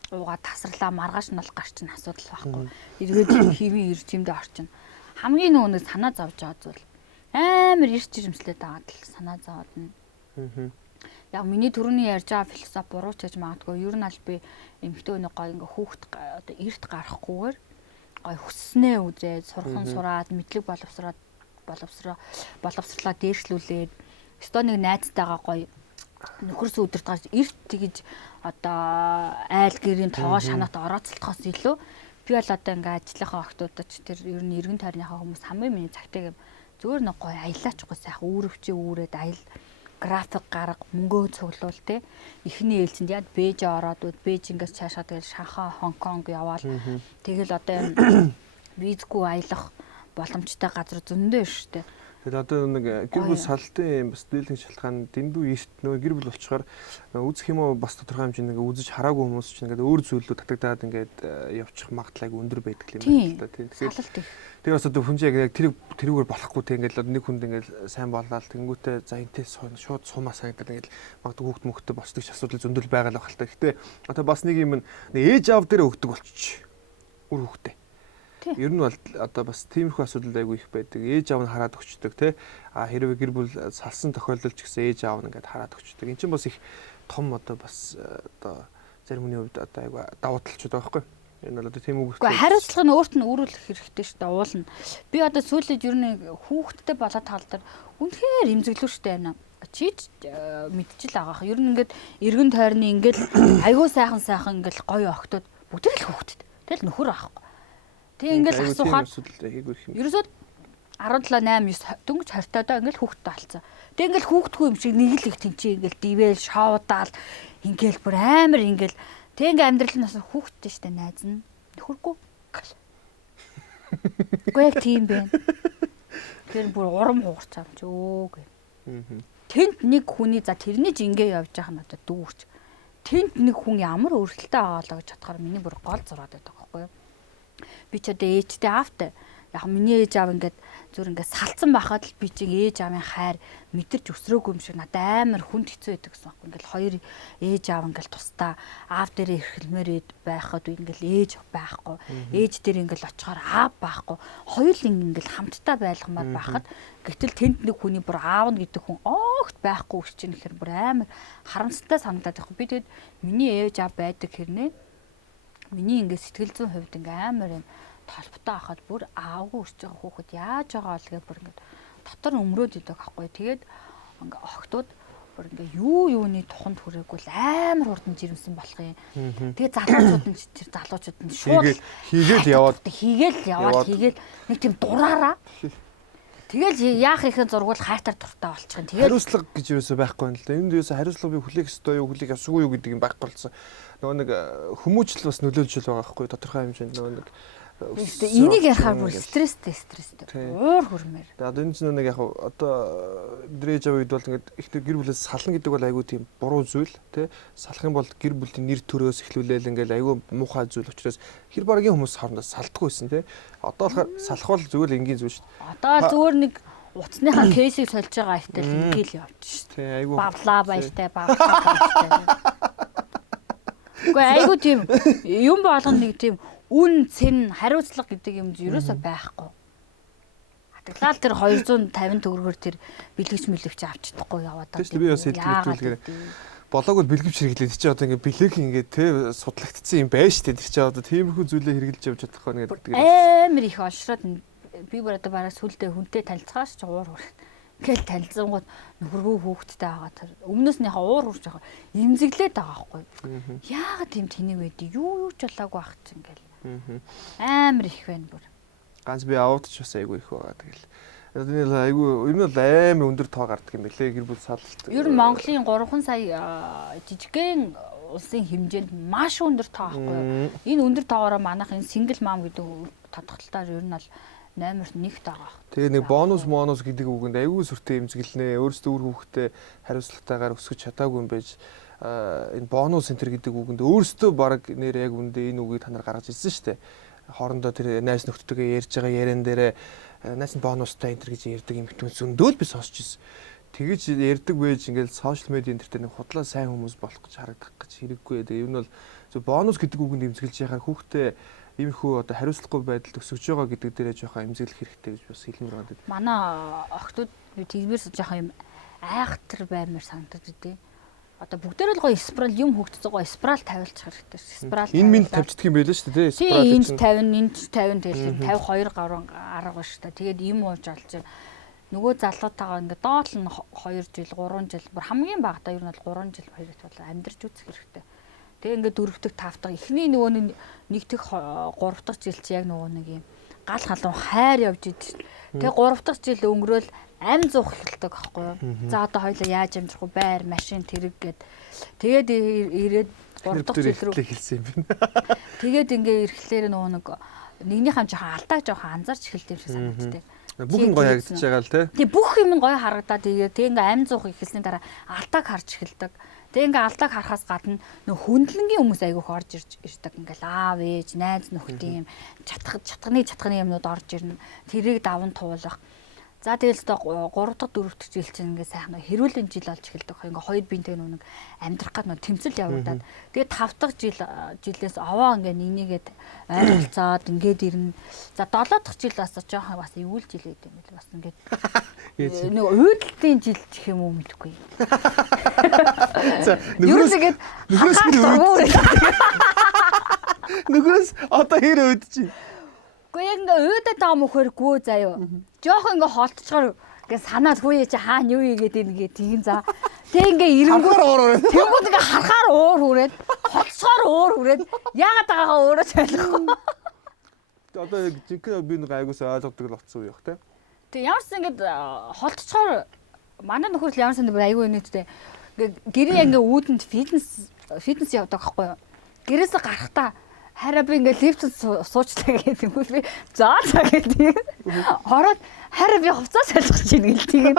уугаа тасрлаа маргааш нь бол гарч ин асуудал байхгүй. Эргээд хэвийн эрчимдээ орчин. Хамгийн нөөний санаа зовж байгаа зүйл амар ирч жирэмслээд байгаа л санаа зовоод нь. Яг миний түрүүний ярьж байгаа философи буруу ч гэж магадгүй. Ер нь аль би эмхтөө нэг гоо ингээ хүүхд одоо эрт гарахгүйгээр гой хүснээ үзээд сурхан сураад мэдлэг боловсруулаад дээршлүүлээд өстой нэг найзтайгаа гой нөхөрс өдөрт гаж эрт тэгж одоо айл гэрийн тоогоо шанаат орооцолтохоос илүү би бол одоо ингээ ажлынхаа охтуудад тэр ер нь эргэн тойрныхаа хүмүүс хамгийн миний цагтайг зөөр нэг гой аялаачгүй сайхан үүрвчээ үүрээд аял график гарга мөнгөө цуглуул те эхний ээлжинд яд Бээжээ ороод Бээжингээс цаашаа тэгэл Шанхай, Хонконг яваал тэгэл одоо энэ визгүй аялах боломжтой газар зөндөө шүү дээ. Тэгэл одоо нэг гэр бүл салтын бас дийлэнх шалтгаан дэндүү эрт нөгөө гэр бүл болчихоор үзэх юм уу бас тодорхой хэмжээнд ингээ үзэж хараагүй хүмүүс чинь ингээд өөр зүйлүүд татагдаад ингээд явчих магадлал айгүй өндөр байдаг юм байна л да тийм. Тэгэхээр бас одоо хүн чинь яг тэрүүгээр болохгүй тийм ингээд нэг хүнд ингээд сайн болоод тэнгүүтээ за энтэй шууд сумаа санагдаад ингээд магадгүй хүүхд мөхтө босдог ч асуудал зөндөл байгаа л байх л та. Гэтэ одоо бас нэг юм нэг ээж аав дээр өгдөг болчих. Үр хүүхдээ. Ер нь бол одоо бас тиймэрхүү асуудал айгүй их байдаг. Ээж аав нь хараад өгчдөг тий. А хэрвээ гэр бүл салсан тохиолдолд ч гэсэн ээж аав нь ингээд хараад өгчдөг. Энд чинь бас их том одоо бас одоо зарим хүний хувьд одоо айгүй давуу талчуд байгаа байхгүй. Энэ бол одоо тийм үг. Гэхдээ хариуцлага нь өөрт нь өөрүүлэх хэрэгтэй шүү дээ. Уулна. Би одоо сүүлд ер нь хүүхдтэй болоод таалдар үнэхээр имзэглүү шүү дээ байна. Чиж мэдчихэл байгаа. Ер нь ингээд эргэн тойрны ингээд айгүй сайхан ингээд гоё охтууд бүгд л хүүхдэд. Тэгэл нөхөр аахгүй. Тэг ингээл асуухаар ерөөсөө 17 8 9 дөнгөж 20 тоо ингээл хүүхдтэй болсон. Тэг ингээл хүүхдгүй юм шиг нэг л их тэнцээ ингээл дивэл шоудаал ингээл бүр амар ингээл тэг ингээл амьдрал нь бас хүүхдтэй штэ найз нь нөхөргүй. Үгүй яг тийм бэ. Тэр бүр урам хугарч авч өө гэ. Тэнд нэг хүний за тэрний жингээ явж байгаа нь одоо дүүрч. Тэнд нэг хүн ямар өрсөлдөлтэй аваалаа гэж бодохоор миний бүр гол зураад байдаг байхгүй юу? Би ч одоо ээжтэй аавтай. Яг миний ээж аав ингээд зүр ингээд салцсан байхад л би чинь ээж аавын хайр мэдэрч өсрөөгүй юм шиг надад амар хүнд хэцүү байдаг гэсэн юм. Ингээд хоёр ээж аав ингээд тусдаа аав дээрээ эрхэлмээр байхад ингээд ээж байхгүй. Ээж дээр ингээд очихоор аав байхгүй. Хоёулын ингээд хамтдаа байлгамаар байхад гэтэл тэнд нэг хүний бүр аав гэдэг хүн огт байхгүй үсчин гэхэр бүр амар харамсалтай санагдаад байна. Би тэгэд миний ээж аав байдаг хэрнээ миний ингээд сэтгэл зүйн хувьд ингээд амар юм толботой хахад бүр аавгүй өсч байгаа хүүхэд яаж байгаа л гэж бүр ингээд дотор өмрөөд идэг байхгүй. Тэгээд ингээ охтууд бүр ингээ юуны туханд хүрээгүй л амар хурдан жирэмсэн болох юм. Тэгээд залуучууд нь шууд хийгээл яваад нэг тийм дураараа. Тэгэл яах ихэнх зургуул хайтар дуртай болчих юм. Тэгээд хариуцлага гэж юусоо байхгүй юм л да. Энд юусоо хариуцлага би хүлээх ёстой юу, хүлээх ёсгүй юу гэдэг юм байхгүй болсон. Нөгөө нэг хүмүүжил бас нөлөөлж байгаа байхгүй тодорхой хэмжээнд нөгөө нэг энийг ярахаар бүр стресстэй. Уур хөрмээр. Тэгээд одоо энэ чинь нэг яг одоо дрэж аваад бол ингээд ихтэй гэр бүлээс сална гэдэг бол айгүй тийм буруу зүйл тий. Салах юм бол гэр бүлийн нэр төрөөс эхлүүлээл ингээд айгүй муухай зүйл учраас хэр баргийн хүмүүс хоорондоо салдаггүй байсан тий. Одоо болохоор салах бол зүгээр л энгийн зүйл шүү дээ. Одоо зүгээр нэг утасныхаа кейсийг сольж байгаа ихтэй ингээл явж шүү дээ. Айгүй бавлаа баяртай. Гэхдээ айгүй тийм юм болгоно нэг тийм үн цэн хариуцлага гэдэг юм ерөөсөй байхгүй. Хатаглал тэр 250 төгрөгөөр тэр бэлгэвч авч чадахгүй яваад байгаа. Тийм би бас хэлбэлтүүлгээр болоог бол бэлгэвч хэрэглээд чи одоо ингээ бэлэг ингээ те судлагдсан юм байна шүү дээ. Тэр чи одоо тиймэрхүү зүйлээ хэрэглэж явж чадах байна гэдэг. Амар их олшроод би бүр одоо бараг сүлдээ хүнтэй танилцахаас ч уур хүрэх. Ингээд танилцсангууд нөхөргөө хүүхэдтэй байгаа тэр өмнөөс нь яхаа уур хурж байгаа имзэглээд байгаа байхгүй. Яагаад тийм тэнийг байдгийг юу ч болоогүй байх чинь ингээл. Амар их байна бүр. Ганц би аудч бас айгүй их байгаа тэгэл. Энэ айгүй ер нь амар өндөр тоо гардаг юм бэлээ гэр бүл салалт. Ер нь Монголын 3 сая жижигхэн улсын хэмжээнд маш өндөр тоо байхгүй юу? Энэ өндөр тоогоороо манайх энэ single mom гэдэг тодтолтоор ер нь бол номер 1-т байгаа. Тэгээ нэг бонус гэдэг үгэнд айгүй сүртэй эмзэглэнэ. Өөрөөсөө үр хүүхдээ хариуцлагатайгаар өсгөж чадаагүй юм байж энэ бонус энтер гэдэг үгэнд өөрөөсөө баг нэр яг үндэ энэ үгийг та нар гаргаж ирсэн шүү дээ. Хоорондоо тэр найз нөхдөдөө ярьж байгаа яриан дээр найз нь бонустай энтер гэж ярьдаг юм хэтүүн зөндөөл би сонсч ирсэн. Тэгэж ярьдаг байж ингээл сошиал медиа энтер дээр нэг худлаа сайн хүмүүс болох гэж харагдах гэж хэрэггүй. Тэгээ ер нь бол зөв бонус гэдэг үгэнд эмзэглэж яхаар хүүхдээ иймэрхүү одоо хариуцлагагүй байдалд өсөж байгаа гэдэг дээрээ жоохон эмзэглэх хэрэгтэй гэж бас хэлмээр байна. Манай охтууд тиймэрс жоохон юм айхтар баймаар санагдаж идэв. Одоо бүгдээр л гоё спрал юм хөгжиж байгаа спрал тавиулчих хэрэгтэй. Спрал энэ минь тавьчихдаг юм байлаа шүү дээ. Спрал энд 50 тэгэл 52 гаруй арга ба шүү дээ. Тэгээд юм ууж олж нөгөө залуутайгаа ингээд доол нь 2 жил 3 жил бүр хамгийн багадаа ер нь бол 3 жил хоёрт бол амьдарч үзэх хэрэгтэй. Тэгээ ингээд 4-р 5-р эхний нөгөө нэгдэх 3-р жил чи яг нөгөө нэг юм гал халуун хайр явж идэв. Тэгээ 3-р жил өнгөрөөл ам зуух эхэлдэг аахгүй юу. За одоо хоёлаа яаж амжих вэ? Байр, машин тэрэг гэд. Тэгээд ирээд 3-р жил рүү хэлсэн юм байна. Тэгээд ингээ ирэхлээр нөгөө нэгнийхэн жоохон алдааг жоохон анзаарч эхэлдэг юм шиг санагддаг. Бүх юм гоё харагдаж байгаа л тий. Бүх юм гоё харагдаад тэгээд ингээ ам зуух эхэлсний дараа алдааг харж эхэлдэг. Тэгээ ингээ алдааг харахаас гадна нөх хүндлэнгийн хүмүүс айгүйх орж ирдэг. Ингээл аав ээж, найз нөхдөд юм чатганы юмнууд орж ирнэ. Тэрийг даван туулах. За тэгэл одоо 3 дахь 4 дахь жил чинь ингээ сайхан хэрүүлийн жил болж эхэлдэг. Ингээ хоёр биентэй нэг амьдрах гад тэмцэл явагдаад. Тэгээ 5 дахь жилээс овоо ингээ нэгнийгээд ойролцоод ингээд ирнэ. За 7 дахь жил бас жоохон бас эвүүл жил гэдэг юм л бас ингээд нэг уйдлын жил гэх юм уу мэдэхгүй. За нөгөөс одоо хэр өөдөж чинь. Гэхдээ яг ингээ өөдөд байгаа мөхөргүй заяа. Жоох ингээ холтчоор ингээ санаад хөөе чи хаана юу игээд ингээ тийм за. Тэг ингээ ирэнгүүт тэгвэл ингээ харахаар уур хүрээд холцохоор уур хүрээд яагаад байгаагаа өөрөө ч ойлгохгүй. Одоо жинхэнэ би нэг айгуусаа ойлгодог л болсон уу явах те. Тэг ямарсан ингээд холтцохоор манай нөхөр л ямарсан бүр аягүй нэттэй. Гэрийн ингээ үүдэнд фитнес явдаг байхгүй юу? Гэрээсээ гарахтаа хараа би ингээ лифт суучлаа гэдэг юм би заа гэдэг. Ороод хараа би хувцас салгаж чинь гэлтийг.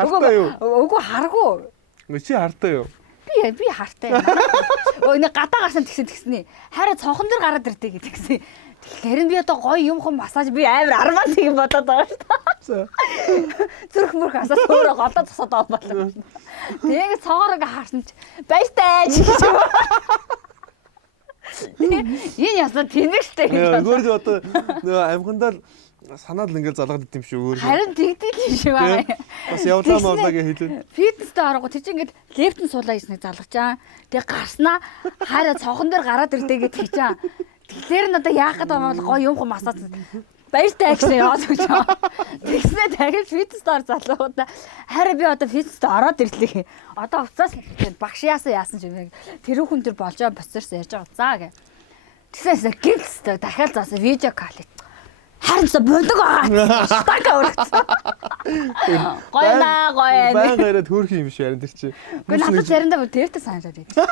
Үгүй харгуу. Чи хартаа юу? Би хартай. Нэг гадаа гарсан тэгснэ. Хараа цонхон дээр гараад ирдэг гэдэгсэн. Тэгэхээр би одоо гоё юм хом массаж би амар армаа тийм бодоод байгаа шүү дээ. Зүрх мөрх асаас өөрөө голоо тусаад байгаа болоо. Тэгээд цоогоор ингээ харсан чи баяртай гэж. Энэ ясна тэнэгтэй гэж. Өөрөө одоо нөгөө амьхандаа л санаад л ингээл залгаад идэм шүү өөрөө. Харин тэгдэг юм шиг байгаа. Бас явлаа моолаа гэж хэлээ. Фитнестэй ороогүй тэр чинь ингээд лефтэн суулаа хийснэг залгаж чаа. Тэгээ гарснаа хараа цонхон дээр гараад ирдэг гэж чаа. Тэгэхээр надаа яах гэдэг юм бол гоё юм хөө масаад баяртай гэсэн яваад гэж байгаа. Тэгснэ дахиж фитнестэй ор залгуудаа хараа би одоо фитнестэй ороод ирлээ. Одоо уцаас багш яасан ч юм. Тэр хүн тэр болж байгаа процесс ярьж байгаа заа гэ. Тэгснэ гэрэлстэй дахиад заасан видео кол. Харин ч бодог байгаа. Стака өргөцсөн. Гоё наа гоё. Баяраа төрх юм биш харин тэр чи. Гэхдээ надад заримдаа тэртээ санагдаад байдаг.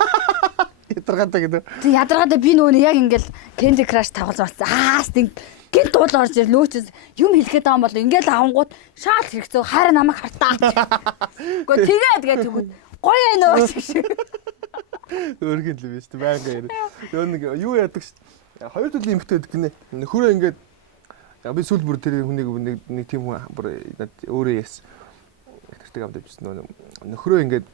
Ядаргаатай гэдэг. Тэг ядаргаатай би нөгөө яг ингээл Candy Crush тоглож байна. Стинг гинт дуул орж ир нөөч юм хэлэхэд байгаа юм бол ингээл авангууд шаал хэрэгцээ хайр намайг хартаа. Гэхдээ тэгээд тэгвэл гоё нөөч шиг. Өөргөн л биш байнга яа. Нөгөө нэг юу яадаг ш. Хоёр төрлийн эмхтэй байдаг гинэ. Нөхөрөө ингээд би сүүл бүр тэр хүнийг нэг тийм хүн бүр өөрөө яс. Тэртэг авд авчихсан нөхөрөө ингээд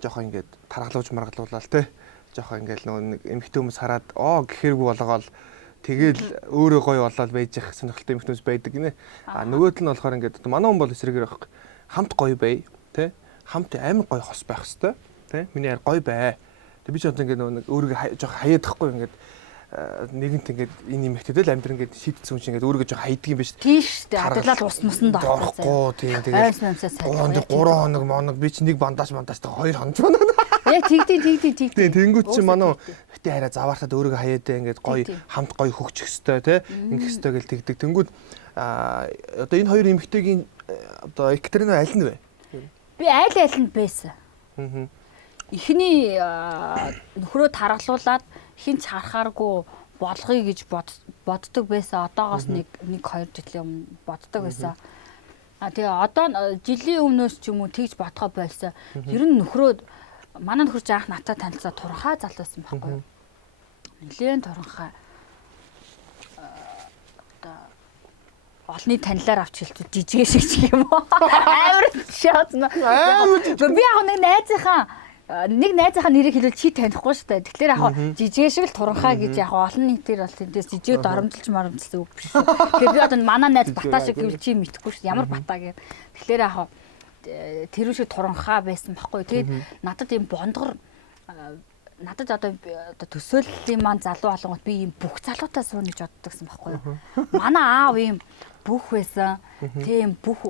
жоохон ингээд таргалууж маргалуулаад те. Жоохон ингээл нэг эмхтэй хүмүүс хараад гэхэргүй болгоол тэгэл өөрөө гоё болоод байж их сонирхолтой эмхтэй хүмүүс байдаг гинэ. Нөгөөдөл нь болохоор ингээд манай хүн бол эсрэгээр байхгүй. Хамт гоё бай, тэ? Хамт амар гоё хос байх хэвээр, тэ? Миний гоё бай. Тэг би ч одоо ингээд нэг өөрийгөө жоох хаяадахгүй ингээд нэгэнт ингээд энэ эмхтэйдэл амьдрын ингээд шийдсэн хүн чинь ингээд өөрийгөө жоох хайдаг юм биш. Тийш тэ. Адлал ус мусанд орохгүй тийм тэгээд 3 хоног моног би чи нэг бандаж та 2 хоног байна. Яг тэгдэг. Тэнгүүт чи манай гэтээ хараа заваартаад өөрийгөө хаяадаа ингээд гоё хамт гоё хөгжих хэвээр те ингэх хэвээр гэл тэгдэг. Тэнгүүт одоо энэ хоёр эмэгтэйгийн одоо Екатерина аль нь вэ? Би аль нь байсан. Эхний нөхрөө таргалуулаад хинч харахааргүй болгоё гэж боддог байсан. Одоогоос нэг 2 жилийн өмнө боддог байсан. Тэгээ одоо жилийн өмнөөс ч юм уу тэгж бодгоо байсан. Ер нь нөхрөө манай нөхөр жаах натаа танилцаа туранхай зал байсан байхгүй юу? Нилээн туранхай. Одоо олны танилаар авч хэлцүү жижиг шиг ч юм уу. Амар шаацна. Би яг нэг найзынхаа нэрийг хэлвэл чи танихгүй шүү дээ. Тэгэхээр яг жижиг шиг л туранхай гэж яг олон нийтээр бол тэндээс жижиг доромжилсан үг биш. Тэгэхээр би одоо манай найз Бата шиг гэвэл чи мэдхгүй шүү. Ямар Бата гэв. Тэгэхээр яг тэр шиг туранхай байсан байхгүй. Тэгээд надад ийм бондгор надад одоо төсөөллийн маань залуу болгонгод би ийм бүх залуутаа сууна гэж боддогсан байхгүй юу. Манай аав ийм бүх байсан. Тийм бүх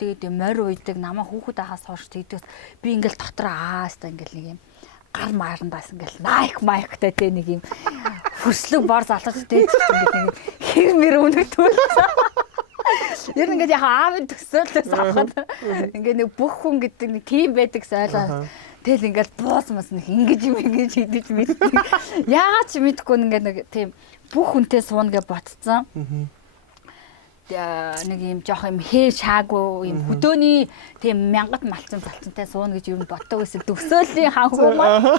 тэгээд морь уйдаг намаа хүүхэд ахаас хойш тэгдэгс би ингээл дотроо хаста ингээл нэг юм гар маарандаас ингээл майктай тэ нэг юм хөслөг бор залууч дээд ингээл нэг хэр мэр өнөртүүлсэн. Ер нь ингээд яг аавын төсөөлөөс авахад ингээд нэг бүх хүн гэдэг нэг тим байдаг гэсэн ойлголт. Тэгэл ингээд буусмас нэг ингэж хийдэж мэддэг. Яагаад ч мэдэхгүй ингээд нэг тийм бүх хүнтэй суuna гэж ботцсон. Нэг юм жоох юм хээ шаагүй юм хөдөөний тийм мянгат малчин залцантай суuna гэж юу боддог байсан. Төсөөллийн ханхуу маа.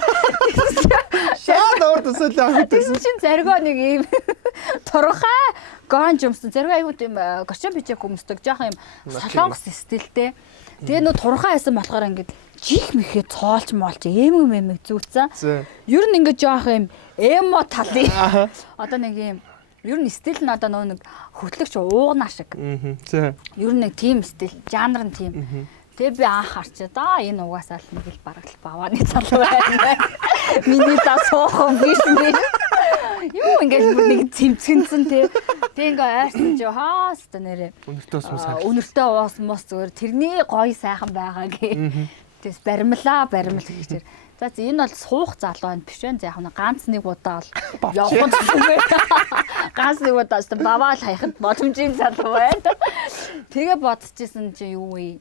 Шаад өөр төсөөллийн ханхуу гэсэн чинь заргоо нэг юм турхай гонж юмсан. Заргоо аягүй тийм гочон бижэк өмсдөг жоох юм солонгос стилтэй. Тэгээ нөө турхай байсан болохоор ингээд чих мэхээ цоолч моолч эмэг зүүцсэн. Ер нь ингээд жоох юм эмо талын. Одоо нэг юм ер нь стил нь одоо нэг хөтлөгч уугнаа шиг. Ер нь нэг тийм стил, жанр нь тийм. Тэгээ би анх харчаа да энэ угаасаа л нэг л бараг л бавааны залуу байна. Миний та суухан биш нэ. Юу ингээд нэг цэмцгэнсэн тий. Тэгээ ингээ айрсан чи хааста нэрээ. Өнөртөө уус мос зүгээр тэрний гоё сайхан байгаа гээ. Тэгээс баримлаа гэж. За энэ бол суух залуу байна биш вэ? Яг нэг ганц нэг удаа бол явах зүгээр. Ганц нэг удаа ч баваал хаяхад боломжийн залуу байна. Тэгээ бодчихсон чи юу вэ?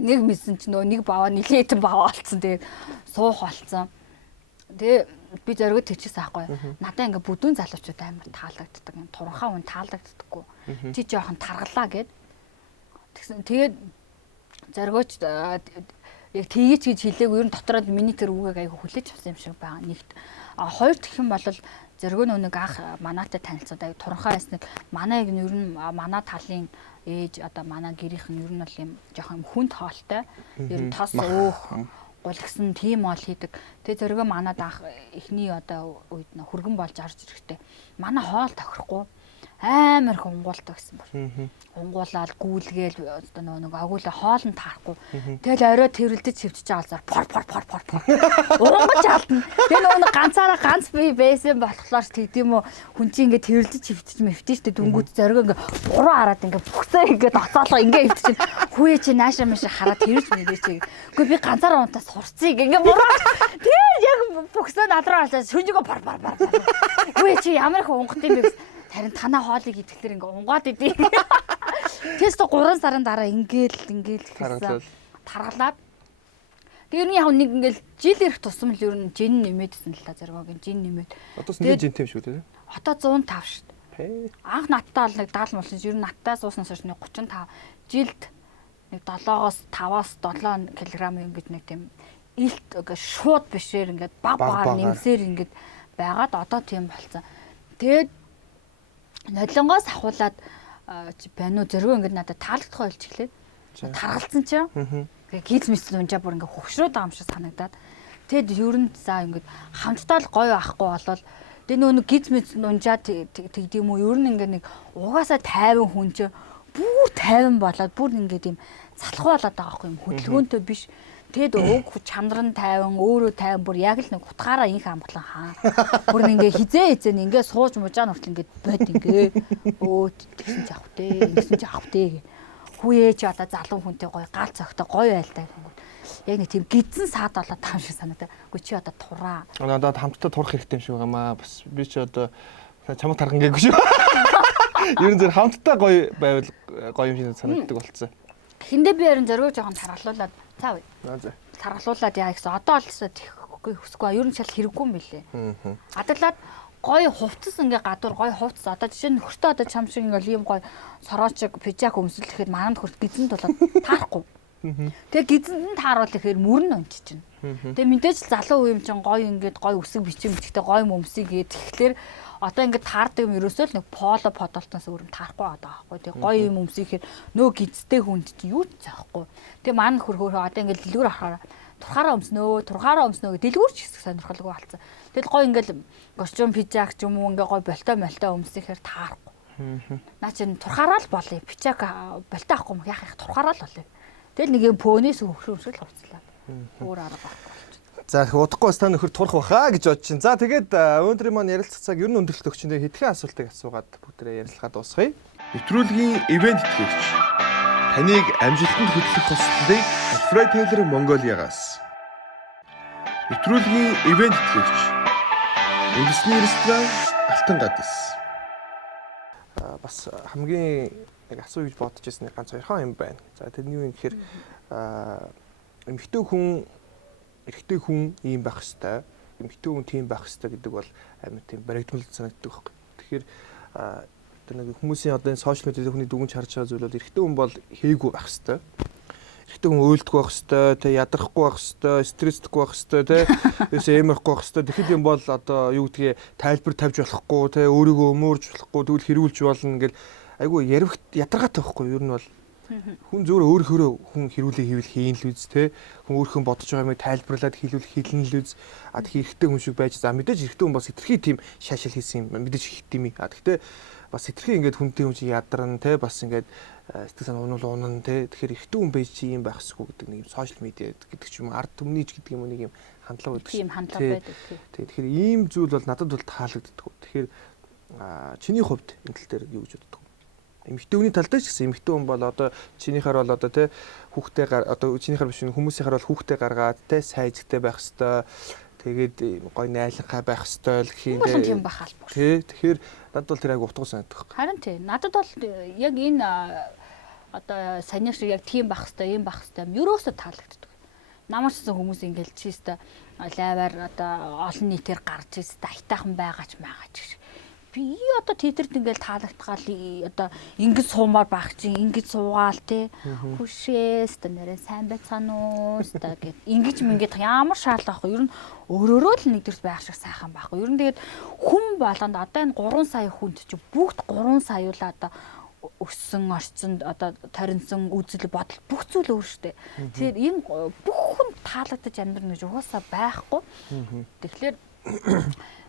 Нэг мэдсэн чи нэг баваа нилээдэн баваа олцсон. Тэгээ суух олцсон. Тэгээ би зоригод тэгчихсэн аахгүй. Надаа ингээ бүдүүн залуучууд амар таалагддаг. Юм туранхаа хүн таалагддаггүй. Чи жоохон таргалаа гэд. Тэгсэн. Тэгээд зоригоч яг тгийч гэж хэлээгүй ер нь дотроод миний тэр үгийг айгу хүлээж авсан юм шиг байгаа. Нэгт хоёр гэх юм бол зоригоо нэг ах манаатай танилцаад айгу туранхаа ясныг манайг ер нь манаа талын ээж одоо манай гэрийнхэн ер нь бол юм жоохон хүнд хоолтой. Ер нь тос өөх гулгсан тийм ол хийдэг. Тэгээ зоригоо манад ах эхний одоо үед нэ хүргэн болж орж ирэхтэй. Манай хоол тохирохгүй амар их унгуулдаг гэсэн бол. Унгуулаад гүйлгээл одоо нэг агуулаа хоолн таарахгүй. Тэгэл орой тэрэлдэж хөвчөж аалзаар пор. Унгаж алдна. Тэгээ нэг ганцаараа ганц бие байсан болохоор тэгдэм үү хүн чинь ингээ тэрэлдэж хөвчөж мэвтэж штэ дүнгууд зориг ингээ буруу хараад ингээ бүгсээ ингээ доцоолоо ингээ хөвчөж хүүе чи нааша маш хараад тэрж мэдээ чи. Үгүй би ганцаараа унтаа сурцгийг ингээ буруу. Тэр яг бүгсээ над руу алаад шүнжигөө пор. Хүүе чи ямар их унгах юм бэ? Харин танаа хоолыг идэхлээр ингээ унгаад идэв. Тэст 3 сарын дараа ингээл гэсэн таргалаад. Тэр нь яг нэг ингээл жил ирэх тусам л ер нь жин нэмээдсэн л та зэрэгогийн жин нэмээд. Одоо нэг жинтэй юм шүү дээ. Одоо 105 шүү дээ. Анх надтай бол нэг 70 болсон. Ер нь надтай сууснаас хойш нэг 35 жилд нэг 7-оос 5-аас 7 кг ингэж нэг тийм илт шууд бишээр ингээд баг нэмсээр ингээд байгаад одоо тийм болцсон. Тэгээд нодлонгоос ахуулаад байна уу зөргөө ингээд надад таалагдах ойлж эхлэв. Таргалцсан чинь. Гиз мэсэл унжаа бүр ингээд хөвшрөөд байгаа юм шиг санагдаад. Тэгэд ер нь за ингээд хамтдаа л гоё ахгүй болол тэгээ нөгөө гиз мэсэл унжаа тэгдэм үү ер нь ингээд нэг угаасаа тайван хүн чинь бүр тайван болоод бүр ингээд юм салхуу болоод байгаа хгүй юм хөдөлгөөнтэй биш. Тэгэд өг чанар нь тайван өөрөө тайван бүр яг л нэг утгаараа инх амглан хаа. Бүр ингээ хизээ ингээ сууж мужаа нүртэл ингээ бод ингээ өө тэгсэн ч авах дээ. Ингэсэн ч авах дээ. Хүүе чи одоо залуу хүнтэй гоё гал цогтой гоё байлтай гэнгүүт. Яг нэг тийм гидсэн саад болоод таам шиг санагдаа. Үгүй чи одоо тураа. Надад хамтдаа турах хэрэгтэй юм шиг байгаамаа. Бас би чи одоо чамд тархан гээгүй шүү. Ер нь зөв хамтдаа гоё байвал гоё юм шиг санагддаг болцсон. Хиндэ би ярин зоргоо жоохон таргалуулаад цаа үе. Таргалуулаад яа гэсэн одоо л тэгэхгүй хүсэхгүй. Ер нь шал хэрэггүй юм билээ. Адаглаад гоё хувцас ингээ гадуур гоё хувцас одоо жишээ нь нөхөртөө одоо чам шиг ингээ ийм гоё сороочиг пижак өмсөлөхэд мананд хөрт гизэн тулаад таарахгүй. Тэгээ гизэнд тааруул ихээр мөрн онч чинь. Тэгээ мэдээж залуу үе юм чинь гоё ингээд гоё үсэг бичиг бичгтэй гоё өмсөй гээд тэгэхээр одоо ингээд таардаг юм ерөөсөө л нэг поло подолтоос өөр юм таарахгүй байгаа байхгүй. Тэгээ гоё юм өмсөйхээр нөө гизтэй хүнд чи юу ч заахгүй. Тэгээ мань хөрхөөрөө одоо ингээд дэлгүүр ахаараа турхаараа өмснөө дэлгүүрч хэсэг сонирхолгүй болцсон. Тэгэл гоё ингээд костюм пижак ч юм уу ингээд гоё болтой өмсөйхээр таарахгүй. Наа чин турхаараа л болъё. Пижак болтой авахгүй юм яах турхаараа л болъё. Тэгэл нэг юм пөнөөс хөвшөөрсөл хувцлаа. Өөр арга байхгүй. За удахгүй бас та нөхөр турах баха гэж бодож чинь. За тэгээд өнөөдрийн маань ярилцах цаг ер нь өндөрлөлт өгчөндөө хэдхэн асуултыг асуугаад бүгдээ ярилцлахаа дуусгая. Нэвтрүүлгийн ивент тэтгэгч таныг амжилтанд хөтлөх хүслийг Alfred Taylor Mongolia-гаас. Нэвтрүүлгийн ивент тэтгэгч үндэсний ресторан Алтан гадис. Бас хамгийн яг асууя гэж бодож ирсэн ганц хоёрхан юм байна. За тэрний юу юм гэхээр эрэгтэй хүн ийм байх хэвээр, эмэгтэй хүн тийм байх хэвээр гэдэг бол амар тийм баригдмал санагддаг байхгүй. Тэгэхээр тэр нэг хүмүүсийн одоо энэ сошиал медиа хүний дүгнж харж байгаа зүйл бол эрэгтэй хүн бол хийгүү байх хэвээр. Эрэгтэй хүн уйлдахгүй байх хэвээр, тэ ядрахгүй байх хэвээр, стресстгүй байх хэвээр, тэ ерөөсөө эмэрхгүй байх хэвээр. Тэгэхээр юм бол одоо юу гэдгийг тайлбар тавьж болохгүй, тэ өөрийгөө өмөрж болохгүй, тэгвэл хэрүүлж болно ингээл айгүй ярвагт ядаргаатай байхгүй. Ер нь бол хүн зөвөр өөрөөрөө хүн хэрүүлээ хийвэл хийн л үз тэ хүн өөрхөн бодож байгаа юмыг тайлбарлаад хийлүүл хэлнэ л үз а тэгэхээр эрэгтэй хүн шиг байж за мэдээж эрэгтэй хүн бас хэтэрхий тийм шаашил хийсэн юм мэдээж хийх юм а гэхдээ бас хэтэрхий ингээд хүнтэй хүн чи ядарна тэ бас ингээд сэтгэл санаа унана тэ тэгэхээр эрэгтэй хүн байж чи юм байх ёсгүй гэдэг нэг юм сошиал медиа гэдэг ч юм ард түмнийч гэдэг юм нэг юм хандлага байдаг тийм хандлага байдаг тий тэгэхээр ийм зүйл бол надад бол таалагддаг тэгэхээр чиний хувьд энэ тал дээр юу гэж боддог эмэгтэй хүний талдаа ч гэсэн эмэгтэй хүн бол одоо чинийхэр бол одоо тий хүүхдээ одоо чинийхэр биш хүмүүсийнхэр бол хүүхдээ гаргаад тий сайжигтай байх хэвээр тэгээд гой найланхай байх хэвээр л болон тийм байх албагүй. Тий тэгэхээр надад бол тэр айгу утга санагдах. Харин тий надад бол яг энэ одоо саний шиг яг тийм байх хэвээр юм байх хэвээр ерөөсөө таалагддаг. Намарч гэсэн хүмүүс ингээл чи өстө лайваар одоо олон нийтээр гарч өстө айтаахан байгаач гэж. Би одоо тэдэрт ингээл таалагдгаал одоо ингэж суумаар байх чинь ингэж суугаал те хүшээс тэ нэрээ сайн байцгаана уу өстө гэд ингэж мингээд ямар шаардлага байхгүй. Ер нь өөрөөрөө л нэгдэрс байх шиг сайхан байхгүй. Ер нь тэгээд хүн болгонд одоо энэ 3 сая хүнд чи бүгд 3 саяулаа одоо өссөн орчинд одоо таринсан үзэл бодол бүх зүйл өөр штэ. Тэгэхээр энэ бүх хүн таалагдаж амьдрна гэж угаасаа байхгүй. Тэгэхээр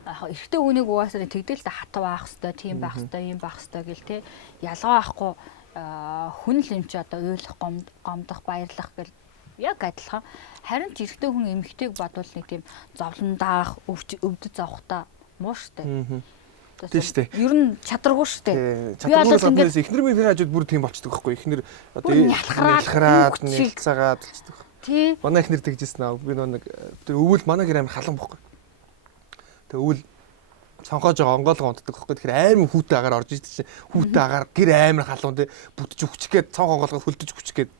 эрэгтэй хүнийг угаасаа тэгдэл хатав авах хэвээр тийм байх хэвээр юм байх хэвээр гэл те ялгаа авахгүй хүн л юм чи одоо уйлах гомдох баярлах гэл яг адилхан. Харин ч эрэгтэй хүн эмэгтэйг бодвол нэг тийм зовлон даах өвдөж авахта муу штэ. Тийм шүү дээ. Ер нь чадваргүй шүү дээ. Чадваргүйс гаднаас эхнэр минь хажууд бүр тийм болчдөг байхгүй. Эхнэр одоо ялхраад нэлцаагаад болчдөг. Тий. Манай эхнэр тэгжсэн аа. Би нэг тэр өвөл манай гэр амир халан бохгүй. Тэгээ өвөл цонхоож байгаа онгоолгоо унтдаг байхгүй. Тэгэхээр амар хүүтэй агаар орж ирсэн чинь хүүтэй агаар гэр амар халуун тий бүтэж өгчих гээд цонх онгоолгоо хөлдөж өгчих гээд.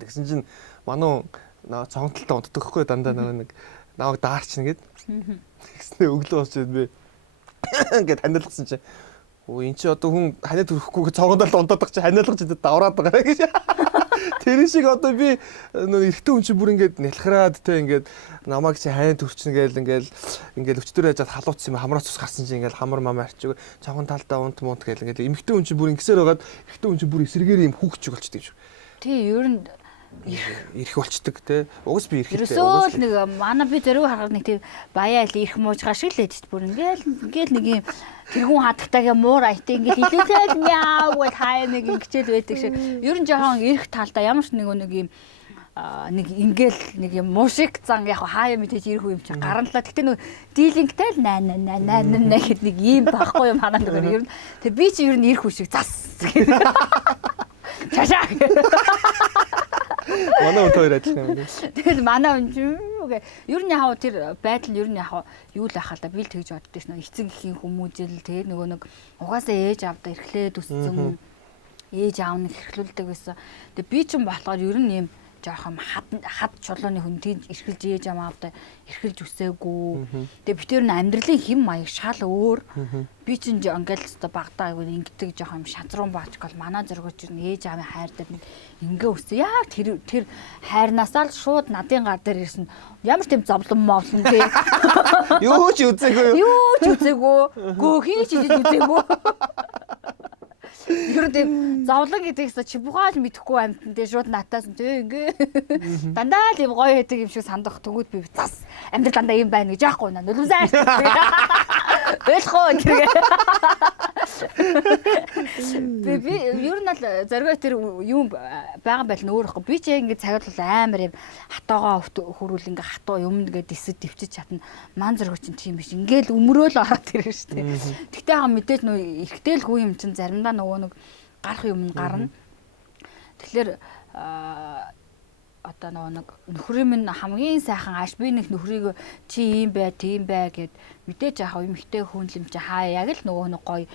Тэгсэн чинь манай цонхталтаа унтдаг байхгүй дандаа нэг наваг даарчна гээд. Тэгснээр өглөө босч би ингээд ханиалгасан чинь өө эн чи одоо хүн ханиад төрөхгүй цогондоо л унтаад чи ханиалгаж идэ давраад байгаа гэж. Тэр шиг одоо би нөө эрэгтэй хүн чи бүр ингээд нялхраад те ингээд намайг чи ханиад төрчихнө гээл ингээд өчтөр яжаад халууцсан юм хамраа цус гарсан чи ингээд хамар мам арчиг цогон талдаа унт мунт гээл ингээд эмэгтэй хүн чи бүр ингэсээр байгаад эрэгтэй хүн чи бүр эсрэгээр юм хүүхч болчтой юм шиг. Тий ер нь ирэх болчдөг те. Угс би ирэхтэй. Ерөөсөө л нэг манай би зөрөг харахад нэг тийм баяа л ирэх муужгаа шиг л ээж бүр ингээл нэг юм тэргүүн хатагтайгаа муур айтаа ингээл хилээсэл мяав гэд хаяа нэг ингэчэл байдаг шиг. Ер нь жоохон ирэх талдаа ямар ч нэг юм нэг ингээл нэг юм мушик зан яг хаяа мэдээж ирэх юм чи гаранлаа. Гэтэ нэг дийлингтэй л наа гэд нэг юм байхгүй юм ханаа нэг ер нь. Тэг би чи ер нь ирэх хүшиг зас. Чашаа. Манай хүн хоёр адилхан юм. Тэгэл манай хүн үгүй. Ер нь яг тэр байдал ер нь яг юу л байхаа да би л тэгж боддоо шнэ. Эцэг эхийн хүмүүжил тэгээ нөгөө нэг угаасаа ээж авда эрхлээд үссэн ээж аав нь эрхлүүлдэг байсан. Тэгээ би ч юм болохоор ер нь юм жоохон хад чулууны хүн тийж эрхэлж ээж аваавда эрхэлж үсээгүй. Тэгээ битэр нь амьдралын хэм маяг шал өөр. Би ч ингээл өстө багтаа ингэдэг жоохон шазруун баачгал манай зөргөөч нь ээж аавын хайр дээр нэг ингээ үсээ. Яг тэр хайрнаасаа л шууд надын гар дээр ирсэн. Ямар тийм зовлон мовлон тий. Юу ч үзээгүй. Гөө хийж үзээгүй. Ер нь зовлон гэдэгс чи бугаал мэдэхгүй амьтан дээр шууд натаас тий ингээ дандаа л юм гоё хэдэг юм шиг сандах төгөөд би зас амьдрал дандаа юм байна гэж яахгүй наа нулимсаа ойлгоо тэгээ би ер нь л зоргоо тэр юм байгаа байл нь өөр ихгүй би ч яг ингээ цагаал бол амар юм хатаага хөрүүл ингээ хатуу юм гэдэг дэсэд дэвчиж чатна ман зоргоо чинь тийм биш ингээл өмрөөл ороод ирнэ шүү дээ. Тэгтээ хаа мэдээж нөө ихтэй л хүү юм чинь заримдаа нөгөө нэг гарах юм гарна. Тэгэхээр одоо нэг нөхрийн минь хамгийн сайхан ааш би нэг нөхрийг чи ийм бай тийм бай гэд мэдээж яах юм ихтэй хүнлэм чи хаа яг л нөгөө нэг гоё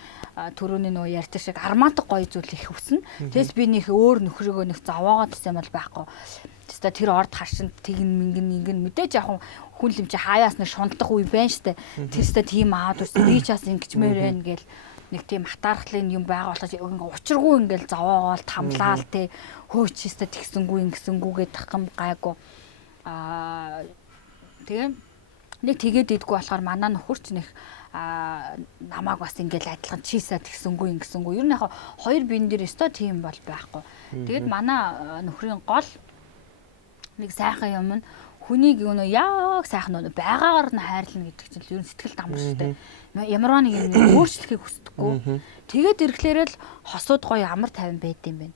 төрөний нөгөө ярьдаг шиг арматаг гоё зүйл их хүснэ. Тэгээс би нэг өөр нөхрийгөө нэг зовоогоод гэсэн юм бол байхгүй. Тэстэ тэр орд харшинд тэгин мингэн мэдээж яах хүнлэм чи хаяас нэг шунтдах үе байна штэ. Тэстэ тийм аваад үсэ би чаас ингэчмээр байна гэл нэг тийм хатаархлын юм байгаа болохоо учиргүй ингээл зовоогоол тамлаал те хөөчөөстэй тэгсэнгүү ингэсэнгүүгээ тахам гайгүй тэгээ нэг тэгээд идэггүй болохоор манай нөхөрч нэг намааг бас ингээл адилхан чийсаа тэгсэнгүү ингэсэнгүү ер нь яг хоёр биен дээр өстой тийм бол байхгүй тэгээд манай нөхрийн гол нэг сайхан юм нь хүнийг юу яг сайхан нөө байгаагаар нь хайрлна гэдэг чинь ер нь сэтгэл дамж штэ. Ямар нэг юм өөрчлөхийг хүсдэггүй. Тэгээд ирэхлээрэл хосууд гоё амар тайван байд юм байна.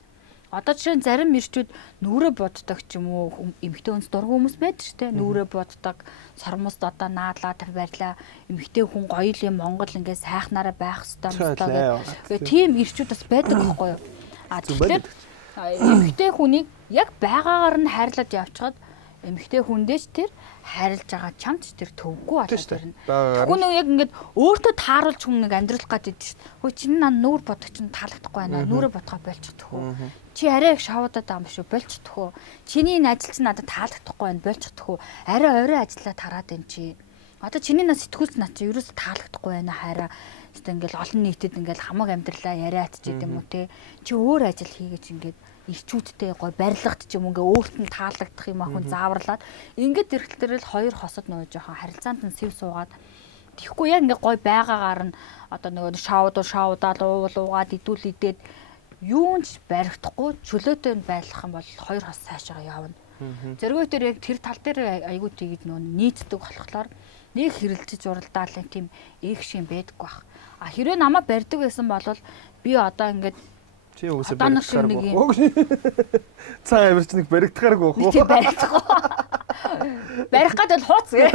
Одоо жишээ нь зарим ирчүүд нүрэ боддог ч юм уу эмэгтэй хүнс дургу хүмүүс байдаг шүү дээ. Нүрэ боддог, сормост одоо наадлаа барьлаа. Эмэгтэй хүн гоё л юм Монгол ингээд сайхнараа байх ёстой гэх. Тийм ирчүүд бас байдаг байхгүй юу? Тэгэхээр эмэгтэй хүнийг яг байгаагаар нь хайрлаад явчихад эмэгтэй хүндээч тэр хайрлаж байгаа чамд тэр төвгүй болоод ирнэ. Хүн нэг яг ингээд өөртөө тааруулж хүн нэг амьдрал гад идэв шүү дээ. Хөө чинь наа нүүр бодох чинь таалагдахгүй байна. Нүрэ бодохоо болчихдох уу? Чи арай их шавуудаад байгаа юм шүү. Болчихдох уу? Чиний энэ ажил чинь надад таалагдахгүй байна. Болчихдох уу? Арай орой ажиллаад хараад энэ чи. Одоо чиний наа сэтгүүлч наа чи ерөөсө таалагдахгүй байна хараа. Гэтэ ингээл олон нийтэд ингээл хамаг амьдралаа яриад ч гэдэм үү те. Чи өөр ажил хийгээч ингээд ирчүүдтэй гой барилгад ч юм ингээ өөрт нь таалагдах юм ахын зааварлаад ингээд эргэлтэрэл хоёр хосод нөгөө жоохон харилцаанд нь сэв суугаад тэгэхгүй яг ингээ гой байгаагаар нь одоо нөгөө шаудаад уугаад идүүл идээд юунч баригдахгүй чөлөөтэй байлгах юм бол хоёр хос цаашаа явна. Зэрэгөө тэр яг тэр тал дээр айгуу тийгд нөгөө нийцдэг болохоор нэг хэрэлцэж уралдаал тийм ээгшин байдаггүй бах. А хэрвээ намаа барьдаг байсан бол би одоо ингээд чи үгүйсээ баригдахааргүй. Цаа амирч нэг баригдахааргүй бах. Тийм баригдахгүй. Барих гэдэг л хууц гэ.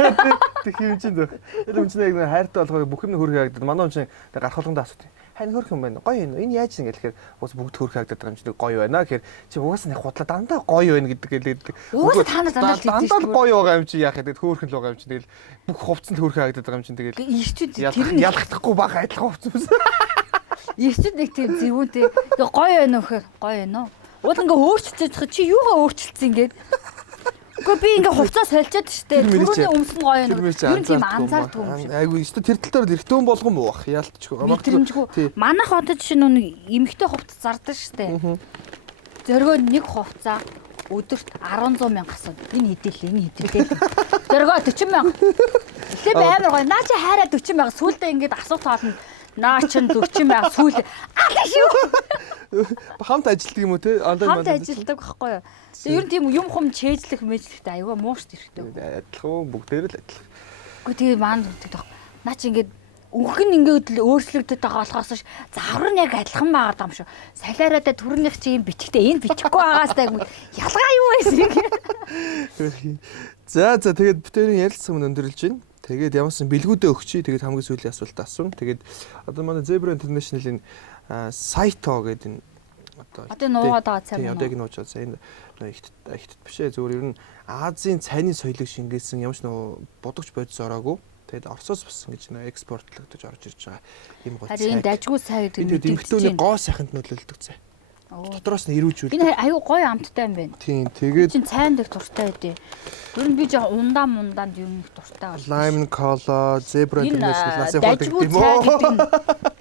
Тэг хэмжээнд байх. Тэр хэмжээний яг хайртай болохоо бүх юм хөрхий хагдаад манай хүн чинь гарах болгонд асуух. Хань хөрх юм байна. Гоё юм. Энэ яаж ингэ гэхээр уус бүгд хөрхий хагдаад байгаа юм чинь гоё байна гэхээр чи угаас нь худлаа дандаа гоё байна гэдэг хэлээд. Угаас та нар дандаа гоё байгаа юм чи яах гэдэг хөөрхөн л байгаа юм чи тэгэл бүх хувцсанд хөрхий хагдаад байгаа юм чи тэгэл. Ирчүүд тэр нь ялхдахгүй баг адилхан хувцс. Ирчүүд нэг тийм зөвүүнтэй гоё байна уу гэхээр гоё байна уу? Уул ингээ өөрчлөлтөж чи юугаа өөрчлөлтсөн ингээд. Үгүй би ингээ хувцас солилцоод штэ. Түрүүний өмс нь гоё байна. Юу тийм анзаардгүй юм шиг. Айгу өстө тэр тал дээр эртхэн болгон муу бах. Яалтчгүй. Мэдрэмжгүй. Манайх одоо жишээ нь эмэгтэй хувцас зардаг штэ. Зөргөө нэг хувцаа өдөрт 100 мянга асууд. Энэ хэдэл. Зөргөө 40 мянга. Эхлээ би амар гоё. Наа чи хайраа 40 мянга сүулдэ ингээд асуух тоолно. Наа чин 40 мянга сүүл. Аа шүү. Хамт ажилтдаг юм уу те? Хамт ажилтдаг байхгүй юу? Ер нь тийм юм хум чэйжлэх мэжлэхтэй аюугаа муушт ирэхтэй. Адилхан бүгдээр л адилхан. Үгүй тэгээ маанд гэдэг тох. Наа чи ингээд өнх нь ингээд өөрчлөгдөж байгаа болохоос завар нь яг адилхан байгаа юм шүү. Салиараадаа төрөнийх чи юм бичгтэй энэ бичихгүй байгаастай ялгаа юу вэ? За тэгээд бүтээрийн ярилцсан юм өндөрлж байна. Тэгээд ямарсан бэлгүүдээ өгчий. Тэгээд хамгийн сүүлийн асуулт асууна. Тэгээд одоо манай Zebra International-ийн сайто гэдэг энэ одоо нуугаад байгаа цай мөн. Одоо яг нууж байгаа. Энэ ихт бишээ зүгээр ер нь Азийн цайны соёлыг шингээсэн ямарч нөө будагч бодис ороогүй. Тэгээд Оросоос бас ингэж нөө экспортлогдож орж ирж байгаа юм гол цай. Харин дажгүй цай гэдэг нь эмхтөний гоо сайханд нөлөөлдөг цай. Дотроос нь ирүүжүүлдэг. Энэ аюу гоё амттай юм байна. Тийм. Тэгээд чинь цайн дээр дуртай байдیں۔ Ер нь би жоо ундаанд юм их дуртай байна. Lime Cola, Zebra International-аас явдаг юм уу?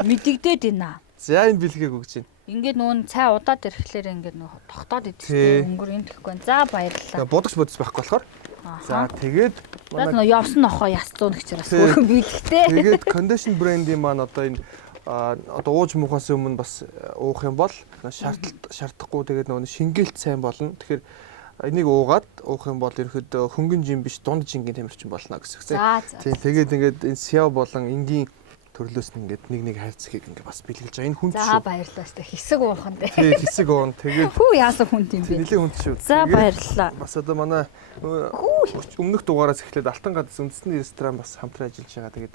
Мэдэгдээд байна. За энэ бэлгээг өгч байна. Ингээд нүүн цай удаад ирэхлээр ингээд нөө тогтоод идчихсэн өнгөр юм тэхгүй байна. За баярлалаа. Будагч бодис байхгүй болохоор. За тэгээд манай явсан нохоо ясцуун гэчээрээс өөрхөн биелэгтэй. Тэгээд Condition brand-ийн маань одоо энэ одоо ууж мухаас өмнө бас уух юм бол шаардахгүй тэгээд нөгөө шингээлт сайн болно. Тэгэхээр энийг уугаад уух юм бол ерөөдөө хөнгөн жим биш дунд жингийн тамирчин болно гэсэн үг. Тийм тэгээд ингээд энэ Xiao болон энгийн төрлөөс нь ингээд нэг хайрцгийг ингээд бас бэлгэлж байгаа. Энэ хүн шүү. За баярлалаа шүү. Хэсэг уухан дээ. Тийм хэсэг уун. Тэгээд хүү яасан хүн юм бэ? Нилээ хүнд шүү. За баярлалаа. Бас одоо манай өмнөх дугаараас эхлээд Алтан гадс үндэсний ресторан бас хамтран ажиллаж байгаа. Тэгээд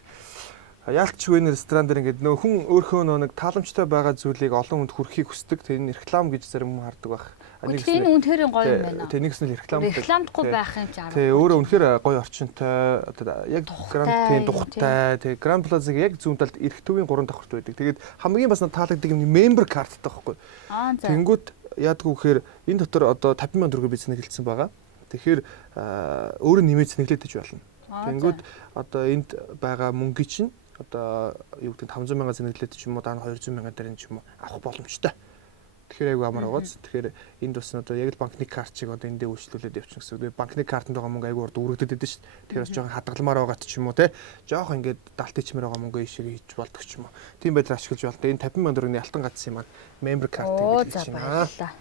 яалтчгүй энэ ресторан дээр ингээд нөө хүн өөрхөө нэг тааламжтай байгаа зүйлийг олон хүнд хүрэхийг хүсдэг. Тэр нь реклам гэж зарим хүн хардаг байх. Энэ үн тэрийн гоё юм байна. Тэгээ нэгс нь рекламдахгүй байх юм чараа. Тэгээ өөрөө үнэхээр гоё орчинтой. Яг Гранд тухтай. Тэгээ Гранд Плазаг яг зүүн талд эрх төвийн 3 давхарт байдаг. Тэгээд хамгийн бас таалагддаг юм мембер карттай байхгүй. Тэнгүүд яадгүй гэхээр энэ дотор одоо 50,000 төгрөг бизнес хэлсэн байгаа. Тэгэхээр өөрөө нэмээд цэнэглээд иж болно. Тэнгүүд одоо энд байгаа мөнгө чинь одоо юу гэдэг 500,000 цэнэглээд ч юм уу даана 200,000 дээр ч юм уу авах боломжтой. Тэгэхээр айгүй амар байгааз. Тэгэхээр энд бас одоо яг л банкны картыг одоо эндээ үйлчлүүлээд явчихсан гэсэн үг. Банкны картанд байгаа мөнгө айгүй урд өргөдөд байдаг шүү дээ. Тэгэхээр бас жоохон хадгалмаар байгаад ч юм уу те. Жоохон ингээд далт ичмээр байгаа мөнгө ийшээ хийж болдог ч юм уу. Тийм байдлаар ашиглаж болдог. Энэ 50,000 төгрөгийн алтан гадсан юм аа. Мембер картыг хийж байна.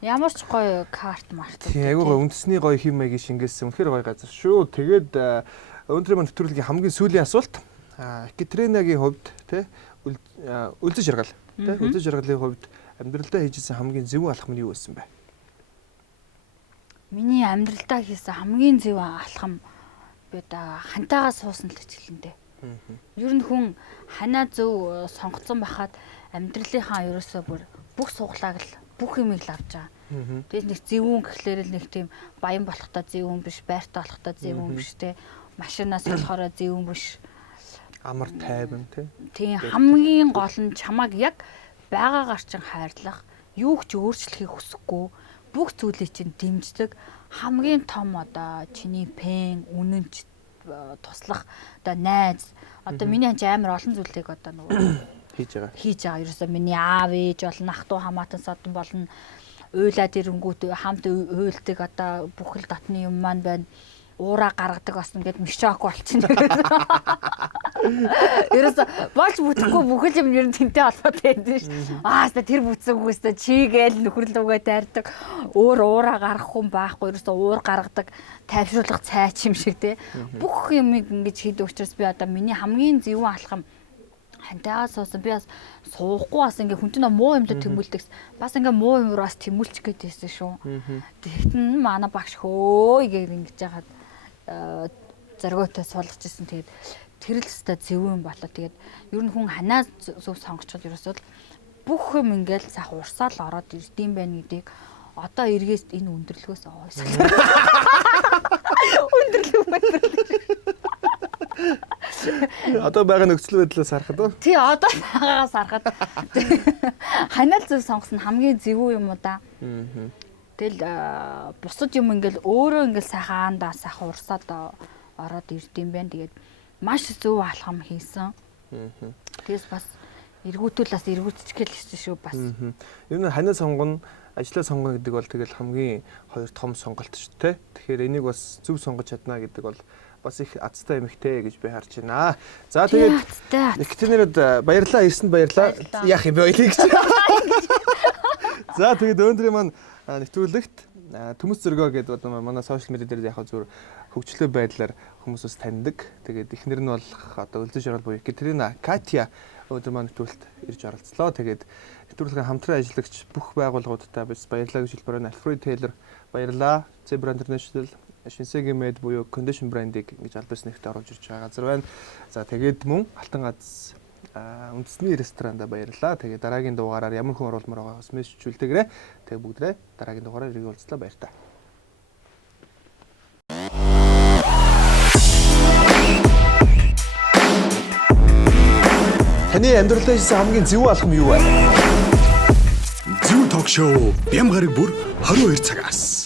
Ямар ч гоё карт март. Тийм айгүй гоё үндэсний гоё хэм маягийн шингээсэн. Үнэхээр гоё газар шүү. Тэгээд өнөөдрийн маань нэвтрүүлгийн хамгийн сүүлийн асуулт Екатеринагийн хувьд те үлзэн жаргал те үлзэн жаргалын хувьд амьдралдаа хийжсэн хамгийн зөв алхам нь юу байсан бэ? Миний амьдралдаа хийсэн хамгийн зөв алхам би одоо хантайгаа суусан л гэж хэлэндээ. Ер нь хүн ханаа зөв сонгоцсон байхад амьдралынхаа ерөөсөө бүх суглааг л бүх юмыг л авч байгаа. Тэгээд нэг зөвүүн гэхлээр л нэг тийм баян болохтой зөвүүн биш, байртай болохтой зөвүүн биш те. Машинаас болохоор зөвүүн биш. Амар тайван тийм хамгийн гол нь чамааг яг байгаагаар чинь хайрлах, юу ч өөрчлөхийг хүсэхгүй, бүх зүйлийг чинь дэмждэг хамгийн том одоо чиний пэн, үнэнч туслах одоо найз. Одоо миний ханч амар олон зүйлийг одоо нөгөө хийж байгаа. Ерөөсөө миний аав ээж болно, ах トゥ хамаатан содон болно. Уйлаад ирэнгүүт хамт уйлдаг одоо бүхэл дотны юм маань байна. Уураа гаргадаг бас ингээд мишок болчихно. Ерөөсөө болж бүтэхгүй бүхэл юм ер нь тэнтэй холбоотой байдаг шүү. Аста тэр бүцэнгүйстэй чигээл нөхрөл угаа дайрдаг. Уураа гаргах хүн байхгүй. Ерөөсөө уур гаргадаг, тайвшруулах цайч юм шиг те. Бүх юмыг ингэж хийдэг учраас би одоо миний хамгийн зөв алхам хантайгаа суусан. Би бас суухгүй бас ингээ хүнтэй муу юмд тэмүүлдэг. Бас ингээ муу юм руу бас тэмүүлчих гээд байсан шүү. Тэгтэн манай багш хөөе гэж ингэж яхад зориготой суулгаж ирсэн. Тэгээд тэр л өстой зөв юм болоо. Тэгээд ер нь хүн ханаа зөв сонгочиход ерөөсөө бүх юм ингээл сайхан урсаал ороод ирдэм байх гэдгийг одоо эргээс энэ өндөрлгөөс Одоо байгаа нөхцөл байдлаас харахад уу? Тий, одоо байгаагаас харахад ханаа зөв сонгосон хамгийн зөв юм уу да. Тэгэл бусад юм ингээл өөрөө ингээл сайхан андаа сайхан урсаад ороод ирдэм байх. Тэгээд маш зөв алхам хийсэн. Тэгээс бас эргүүтүүлээс эргүүцчихэл хэлсэн шүү бас. Ер нь ханаа сонгоно, ажлаа сонгоно гэдэг бол тэгэл хамгийн хоёр том сонголт шүү дээ. Тэгэхээр энийг бас зөв сонгож чадна гэдэг бол бас их азтай юм ихтэй гэж би харж байна. За тэгээд нэгтнэрд баярлалаа, ирсэнд баярлалаа. Яах юм бэ ойлё гэж. За тэгээд өнөөдрийн маань нэвтрүүлэгт төмөс зөргөө гэдэг одоо манай сошиал медиа дээр яг зүгээр хөгжлөө байдлаар хүмүүсээс таньдаг. Тэгээд эхнэр нь бол одоо Үлзэн Шорол буюу Екатерина Катя өнөөдөр маань нэвтрүүлэлт ирж оролцлоо. Тэгээд нэвтрүүлгийн хамтран ажиллагч бүх байгууллагуудтай бас баярлалаа гэж хэлбэр байна. Alfred Taylor баярлалаа. Zebra International Шинсэгийн мед буюу condition brand-ийг ингэж албаас нэгт оруулж ирж байгаа газар байна. За тэгээд мөн Алтан гац үндэсний ресторанда баярлалаа. Тэгээд дараагийн дугаараар ямар хүн оруулмаар байгаагаас мэдчилтэйгээрээ тэгээд бүгдээ дараагийн дугаараар иргэн уулзлаа баяр та. Таны амьдралдаа хийсэн хамгийн зөв алхам юу вэ? Зөв ток шоу Бямгараг бүр 22 цагаас.